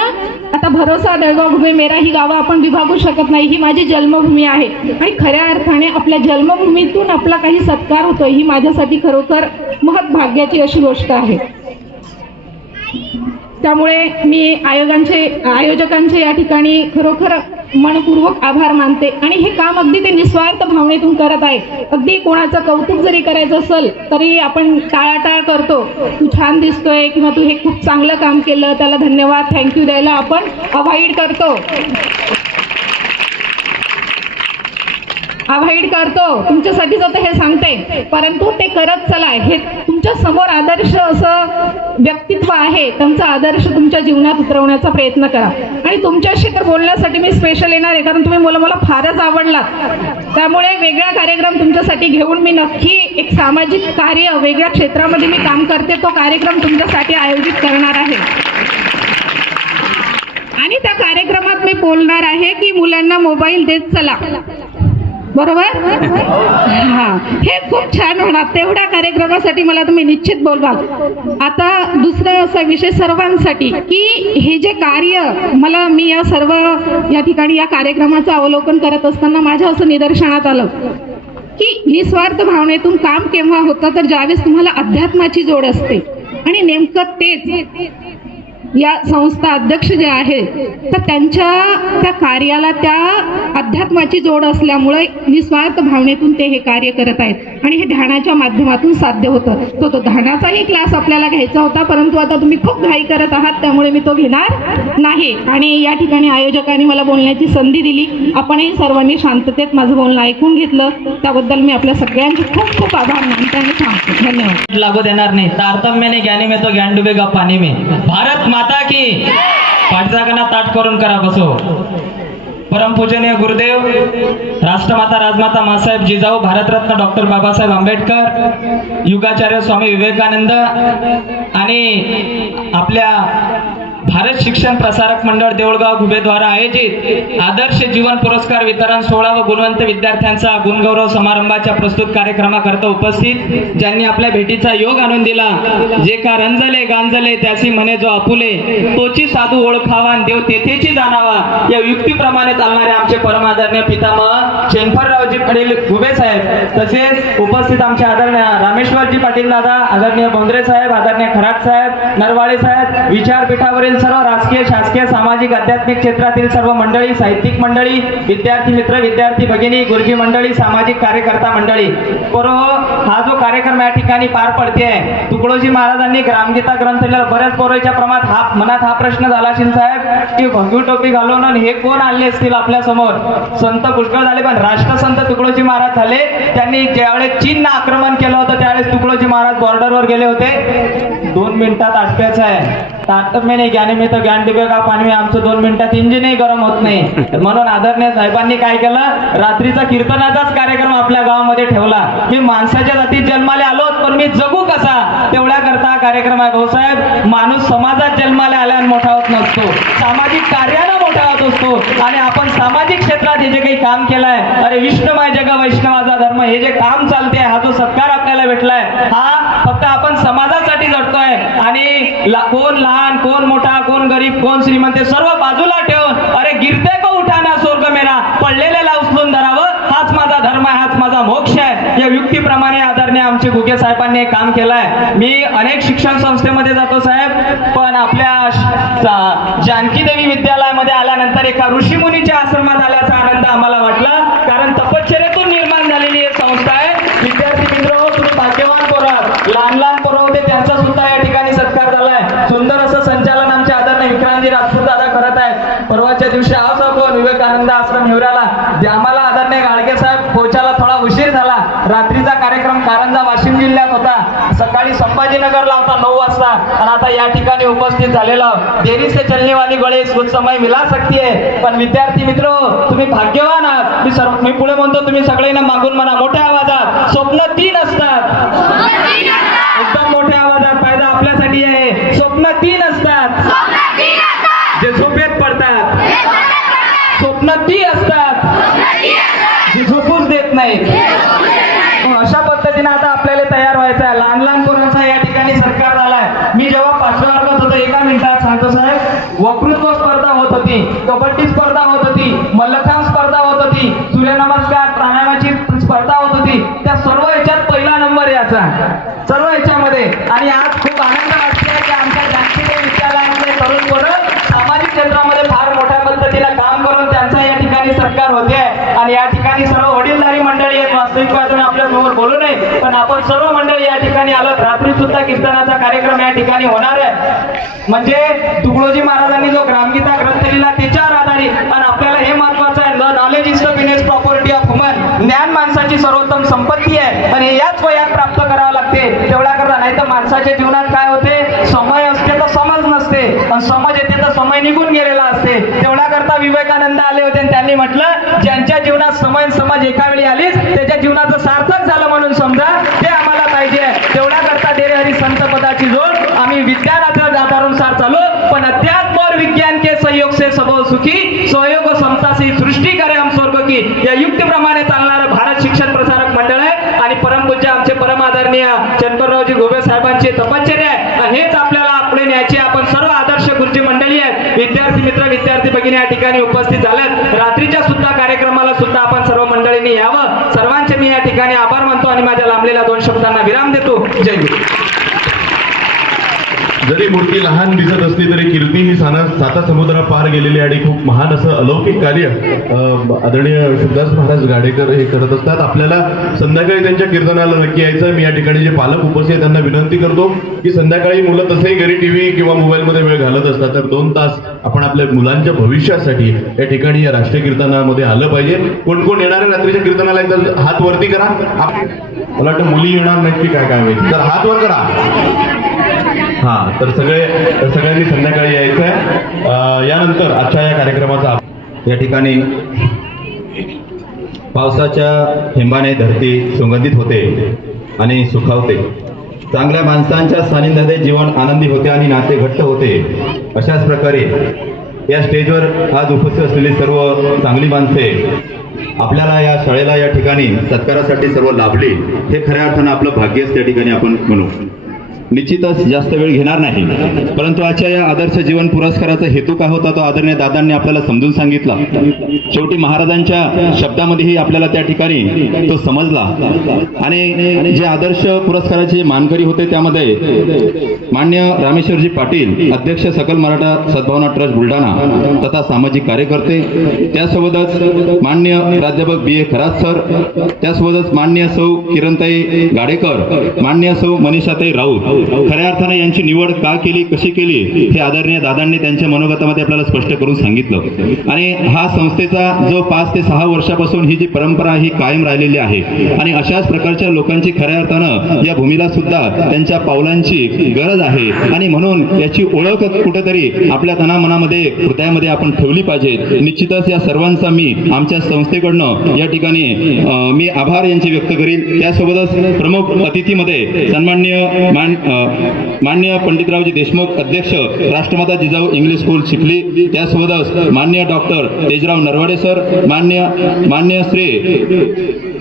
आता भरोसा दळगाव घुबे मेरा ही गावं आपण विभागू शकत नाही, ही माझी जन्मभूमी आहे आणि खऱ्या अर्थाने आपल्या जन्मभूमीतून आपला काही सत्कार होतोय ही माझ्यासाठी खरोखर महत्भाग्याची अशी गोष्ट आहे। त्यामुळे मी आयोजकांचे या ठिकाणी खरोखर मनपूर्वक आभार मानते आणि हे काम अगदी ते निस्वार्थ भावनेतून करत आहे। अगदी कोणाचं कौतुक जरी करायचं असेल तरी आपण टाळाटाळ करतो, तू छान दिसतोय किंवा तू हे खूप चांगलं काम केलं त्याला धन्यवाद थँक्यू द्यायला आपण अवॉइड करतो तुमच्यासाठीच आता हे सांगते, परंतु ते करत चला। हे तुमच्या समोर आदर्श असं व्यक्तित्व आहे, त्यांचा आदर्श तुमच्या जीवनात उतरवण्याचा प्रयत्न करा। आणि तुमच्याशी तर बोलण्यासाठी मी स्पेशल येणार आहे, कारण तुम्ही मला फारच आवडलात। त्यामुळे वेगळा कार्यक्रम तुमच्यासाठी घेऊन मी नक्की एक सामाजिक कार्य वेगळ्या क्षेत्रामध्ये मी काम करते, तो कार्यक्रम तुमच्यासाठी आयोजित करणार आहे। आणि त्या कार्यक्रमात मी बोलणार आहे की मुलांना मोबाईल देत चला, बरोबर? हा, हे खूप छान होणार। तेवढ्या कार्यक्रमासाठी मला तुम्ही निश्चित बोलवाल। आता दुसरा असा विषय सर्वांसाठी की हे जे कार्य मी या सर्व या ठिकाणी या कार्यक्रमाचं अवलोकन करत असताना माझ्या असं निदर्शनात आलं की निस्वार्थ भावनेतून काम केव्हा होतं, तर ज्यावेळेस तुम्हाला अध्यात्माची जोड असते. आणि नेमकं तेच या संस्था अध्यक्ष जे आहेत, तर त्यांच्या त्या कार्याला त्या अध्यात्माची जोड असल्यामुळे निस्वार्थ भावनेतून ते हे कार्य करत आहेत आणि हे ध्यानाच्या माध्यमातून साध्य होतं. तो ध्यानाचाही क्लास आपल्याला घ्यायचा होता, परंतु आता तुम्ही खूप घाई करत आहात, त्यामुळे मी तो घेणार नाही. आणि या ठिकाणी आयोजकांनी मला बोलण्याची संधी दिली. आपणही सर्वांनी शांततेत माझं बोलणं ऐकून घेतलं, त्याबद्दल मी आपल्या सगळ्यांचे खूप खूप आभार मानते आणि थांबते. धन्यवाद. लागू देणार नाही. तारतम्य ने ज्ञानी में तो ज्ञान डुबेगा पानी में. भारत माता की पाठजागांना ताट करून करा बसो. परमपूजनीय गुरुदेव राष्ट्रमाता राजमाता मासाहेब जिजाऊ, भारतरत्न डॉक्टर बाबासाहेब आंबेडकर, युगाचार्य स्वामी विवेकानंद आणि आपल्या भारत शिक्षण प्रसारक मंडळ देऊळगाव घुबे द्वारा आयोजित आदर्श जीवन पुरस्कार वितरण सोहळा व गुणवंत विद्यार्थ्यांचा गुणगौरव समारंभाच्या प्रस्तुत कार्यक्रमाकरता उपस्थित, ज्यांनी आपल्या भेटीचा योग आणून दिला. जे का रंजले गांजले त्यासी म्हणे जो आपुले, तोची साधू ओळखावा देव तेथेची जाणावा, या युक्तीप्रमाणे चालणारे आमचे परमादरणीय पितामह शेनफररावजी पाटील घुबे साहेब, तसेच उपस्थित आमचे आदरणीय रामेश्वरजी पाटील दादा, आदरणीय बोंद्रे साहेब, आदरणीय खराट साहेब, नरवाळे साहेब, विचारपीठावरील सर्व राजकीय शासकीय सामाजिक आध्यात्मिक क्षेत्रातील सर्व मंडळी, साहित्यिक मंडळी, विद्यार्थी मित्र, विद्यार्थी भगिनी, गुरुजी मंडळी, सामाजिक कार्यकर्ता मंडळी, हा जो कार्यक्रम या ठिकाणी पार पडते आहे, तुकडोजी महाराजांनी ग्रामगीता ग्रंथ लिहिला. बऱ्याच पोरांच्या मनात हा प्रश्न झाला असेल साहेब की भंगू टोपी घालून हे कोण आणले असतील आपल्या समोर. संत पुष्कळ झाले, पण राष्ट्रसंत तुकडोजी महाराज झाले. त्यांनी ज्यावेळेस चीननं आक्रमण केलं होतं त्यावेळेस तुकडोजी महाराज बॉर्डरवर गेले होते. 2 मिनिटात आटपायचं आहे. तारतम्य नाही ज्ञानी में तो ज्ञान डुबेगा पानी में. आमचं 2 मिनिटात इंजिनही गरम होत नाही. म्हणून आदरणीय साहेबांनी काय केलं, रात्रीचा कीर्तनाचाच कार्यक्रम आपल्या गावामध्ये ठेवला. मी माणसाच्या जातीत जन्माला आलो, पण मी जगू कसा, तेवढ्या करता हा कार्यक्रम आहे. भाऊसाहेब, माणूस समाजात जन्माला आल्याने मोठा होत नसतो, सामाजिक कार्यानं मोठा होत असतो. आणि आपण सामाजिक क्षेत्रात हे जे काही काम केलंय, अरे विष्णुमय जग वैष्णवाचा धर्म, हे जे काम चालते, हा जो सत्कार आपल्याला भेटलाय, हा फक्त आपण समाजासाठी जडतोय. आणि कोण लहान, कोण मोठा, कोण गरीब, कोण श्रीमंत, सर्व बाजूला ठेवून अरे गिरते को उठाना स्वर्ग मेरा, पडलेल्याला उचलून धरावं, हाच माझा धर्म आहे, हाच माझा मोक्ष आहे, या युक्तीप्रमाणे आदरणीय आमचे घुगे साहेबांनी काम केलंय. मी अनेक शिक्षण संस्थेमध्ये जातो साहेब, पण आपल्या जानकी देवी विद्यालयामध्ये आल्यानंतर एका ऋषीमुनीच्या आश्रमात आल्याचा आनंद आम्हाला वाटला, कारण तपश्चर्येतून निर्माण झालेली एक संस्था आहे. विद्यार्थी मित्र, तुम्ही भाग्यवान पोरं, लहान लहान पोरं होते, त्यांचा सुद्धा या ठिकाणी सत्कार झालाय. सुंदर असं संचालन आमच्या आदरणीय विक्रांतजी राजपूत दादा करत आहेत. परवाच्या दिवशी आज आपण विवेकानंद आश्रम हिवऱ्याला आम्हाला आदरणीय गाडगे साहेब पोहोचायला थोडा उशीर झाला. रात्रीचा कार्यक्रम कारंजा वाशिम जिल्ह्यात होता, सकाळी संभाजीनगरला होता 9 वाजता, आणि आता या ठिकाणी उपस्थित झालेला देरी से चलने वाली गणेश कुछ समय मिला सकती है. पण विद्यार्थी मित्र, तुम्ही भाग्यवान आहात. मी पुढे म्हणतो, तुम्ही सगळ्यांना मागून म्हणा मोठ्या आवाजात, स्वप्न 3 असतात. एकदम मोठ्या आवाजात, फायदा आपल्यासाठी आहे. स्वप्न 3 असतात जे झोपेत पडतात, स्वप्न 3 असतात जे झोपूच देत नाहीत. अशा पद्धतीने आता आपल्याला तयार व्हायचं आहे. लहान लहान पोरांचा या ठिकाणी सत्कार झालाय. मी जेव्हा 5व्या वर्गात होतो, 1 मिनिटात सांगतो साहेब, वक्तृत्व स्पर्धा होत होती, कबड्डी स्पर्धा होत होती, मल्लखांब स्पर्धा होत होती, सूर्यनमस्कार प्राणायामाची स्पर्धा होत होती. त्या सर्व याच्यात पहिला नंबर याचा, सर्व याच्यामध्ये. आणि आज खूप आनंद वाटतोय की आमच्या जानकी देवी विद्यालयामध्ये तरुण पोरं सामाजिक क्षेत्रामध्ये फार मोठ्या पद्धतीने काम करून त्यांचा या ठिकाणी सत्कार होते. आणि या ठिकाणी सर्व वडीलधारी मंडळी आहेत. वास्तविक बाजूने आपल्या समोर बोलू नये, पण आपण सर्व मंडळी या ठिकाणी आलो. रात्री सुद्धा कीर्तनाचा कार्यक्रम या ठिकाणी होणार आहे. म्हणजे तुकडोजी महाराजांनी जो ग्रामगीता ग्रंथ लिहिला त्याच्यावर आधारित. आणि आपल्याला हे महत्वाचं आहे, knowledge is the finest property of human. ज्ञान माणसाची सर्वोत्तम संपत्ती आहे, आणि याच वयात प्राप्त करावं लागते. तेवढ्या करता, नाही तर माणसाच्या जीवनात काय होते, समय असते तर समज नसते, आणि समज येते तर समय निघून गेलेला असते. तेवढ्या करता विवेकानंद आले होते, आणि त्यांनी म्हटलं, ज्यांच्या जीवनात समय समज एका वेळी आलीच, त्याच्या जीवनाचं सार्थक झालं म्हणून समजा, ते आम्हाला पाहिजे. तेवढ्या करता देरे हरी संत पदाची जोड आम्ही विज्ञानाचं आधारानुसार चालू, पण अध्यात्म और विज्ञान के सहयोग से सबो सुखी, सहयोग समता से सृष्टी करे हम स्वर्ग की, या युक्तीप्रमाणे चालणारं भारत शिक्षण प्रसारक मंडळ आहे. आणि परमपूज्य आमचे परम आदरणीय शंकररावजी घुबे साहेबांचे तपश्चर्या आहे, आणि हेच आपल्याला पुढे न्यायचे. आपण सर्व आदर्श गुरुजी मंडळी आहेत, विद्यार्थी मित्र, विद्यार्थी भगिनी या ठिकाणी उपस्थित झाल्यात. रात्रीच्या सुद्धा कार्यक्रमाला सुद्धा आपण सर्व मंडळींनी यावं. सर्वांचे मी या ठिकाणी लांबलेल्या 2 शब्दांना विराम देतो. जय गुरु. जरी मूर्ती लहान दिसत असली तरी कीर्ती ही साता समुद्र पार गेलेली आणि खूप महान असं अलौकिक कार्य आदरणीय शुभदास महाराज गाडेकर हे करत असतात. आपल्याला संध्याकाळी त्यांच्या कीर्तनाला नक्की यायचं. मी या ठिकाणी जे पालक उपस्थित आहेत त्यांना विनंती करतो की संध्याकाळी मुलं तसेही घरी टीव्ही किंवा मोबाईलमध्ये वेळ घालत असतात, तर 2 तास आपण आपल्या मुलांच्या भविष्यासाठी या ठिकाणी या राष्ट्रीय कीर्तनामध्ये आलं पाहिजे. कोण कोण येणार आहे रात्रीच्या कीर्तनाला एकदा हात वरती करा. मला वाटतं मुली येणार नाहीत की काय माहिती, तर हात वर करा. हा, तर सगळ्यांनी संध्याकाळी यायचं आहे. यानंतर आजच्या या कार्यक्रमाचा या ठिकाणी पावसाच्या थेंबाने धरती सुगंधित होते आणि सुखावते. चांगल्या माणसांच्या सानिध्यात जीवन आनंदी होते आणि नाते घट्ट होते. अशाच प्रकारे या स्टेजवर आज उपस्थित असलेली सर्व चांगली माणसे आपल्याला या शाळेला या ठिकाणी सत्कारासाठी सर्व लाभली, हे खऱ्या अर्थानं आपलं भाग्यच त्या ठिकाणी आपण म्हणू. निश्चितच जास्त वेळ घेणार नाही, परंतु आजच्या या आदर्श जीवन पुरस्काराचा हेतू काय होता तो आदरणीय दादांनी आपल्याला समजून सांगितला. शेवटी महाराजांच्या शब्दामध्येही आपल्याला त्या ठिकाणी तो समजला. आणि जे आदर्श पुरस्काराचे मानकरी होते त्यामध्ये मान्य रामेश्वरजी पाटील, अध्यक्ष सकल मराठा सद्भावना ट्रस्ट बुलढाणा तथा सामाजिक कार्यकर्ते, त्यासोबतच मान्य प्राध्यापक बी ए खरात सर, त्यासोबतच मान्य सौ किरणताई गाडेकर, मान्य सौ मनीषाताई राऊत. खऱ्या अर्थाने यांची निवड का केली, कशी केली हे आदरणीय दादांनी त्यांच्या मनोगतामध्ये आपल्याला स्पष्ट करून सांगितलं. आणि हा संस्थेचा जो 5 ते 6 वर्षापासून ही जी परंपरा ही कायम राहिलेली आहे. आणि अशाच प्रकारच्या लोकांची खऱ्या अर्थानं या भूमीला सुद्धा त्यांच्या पावलांची गरज आहे. आणि म्हणून याची ओळख कुठेतरी आपल्या तनामनामध्ये हृदयामध्ये आपण ठेवली पाहिजे. निश्चितच या सर्वांचा मी आमच्या संस्थेकडनं या ठिकाणी मी आभार यांचे व्यक्त करील. त्यासोबतच प्रमुख अतिथीमध्ये सन्माननीय मान्य पंडितरावजी देशमुख, अध्यक्ष राष्ट्रमाता जिजाऊ इंग्लिश स्कूल चिखली, त्यासोबतच मान्य डॉक्टर तेजराव नरवाडे सर, मान्य श्री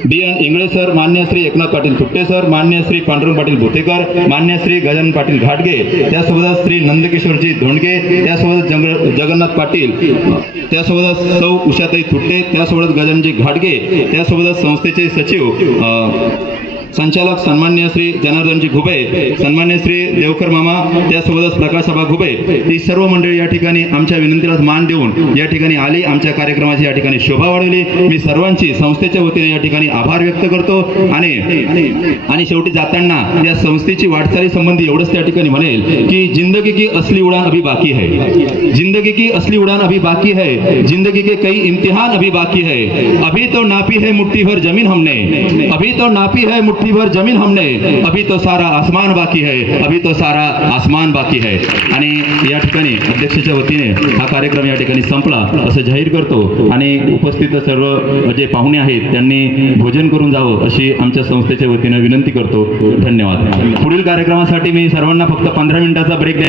बी एन इंगळे सर, मान्य श्री एकनाथ पाटील तुट्टे सर, मान्य श्री पांडुरंग पाटील भोतेकर, मान्य श्री गजानन पाटील घाटगे, त्यासोबतच श्री नंदकिशोरजी धोंडगे, त्यासोबत जगन्नाथ पाटील, त्यासोबतच सौ उषाताई तुट्टे, त्यासोबतच गजाननजी घाटगे, त्यासोबतच संस्थेचे सचिव संचालक सन्मान्य श्री जनार्दनजी घुबे, सन्मान्य श्री देवकर मामा, त्यासोबतच प्रकाशसभा घुबे, ही सर्व मंडळी या ठिकाणी आमच्या विनंतीला मान देऊन या ठिकाणी आली, आमच्या कार्यक्रमाची या ठिकाणी शोभा वाढवली. मी सर्वांची संस्थेच्या वतीने या ठिकाणी आभार व्यक्त करतो. आणि शेवटी जाताना या संस्थेची वाटचाली संबंधी एवढंच त्या ठिकाणी म्हणेल की जिंदगी की असली उडान अभी बाकी है, जिंदगी की असली उडान अभी बाकी है, जिंदगी के कई इम्तिहान अभी बाकी है, अभी तो नापी है मुट्ठी भर जमीन हमने, अभी तो नापी है मुट्ठी भर जमीन हमने, अभी तो सारा आसमान बाकी है, अभी तो सारा आसमान बाकी है. आणि या ठिकाणी अध्यक्षाच्या वतीने हा कार्यक्रम या ठिकाणी संपला असं जाहीर करतो. आणि उपस्थित सर्व जे पाहुणे आहेत त्यांनी भोजन करून जावं अशी आमच्या संस्थेच्या वतीने विनंती करतो. धन्यवाद. पुढील कार्यक्रमासाठी मी सर्वांना फक्त 15 मिनिटाचा ब्रेक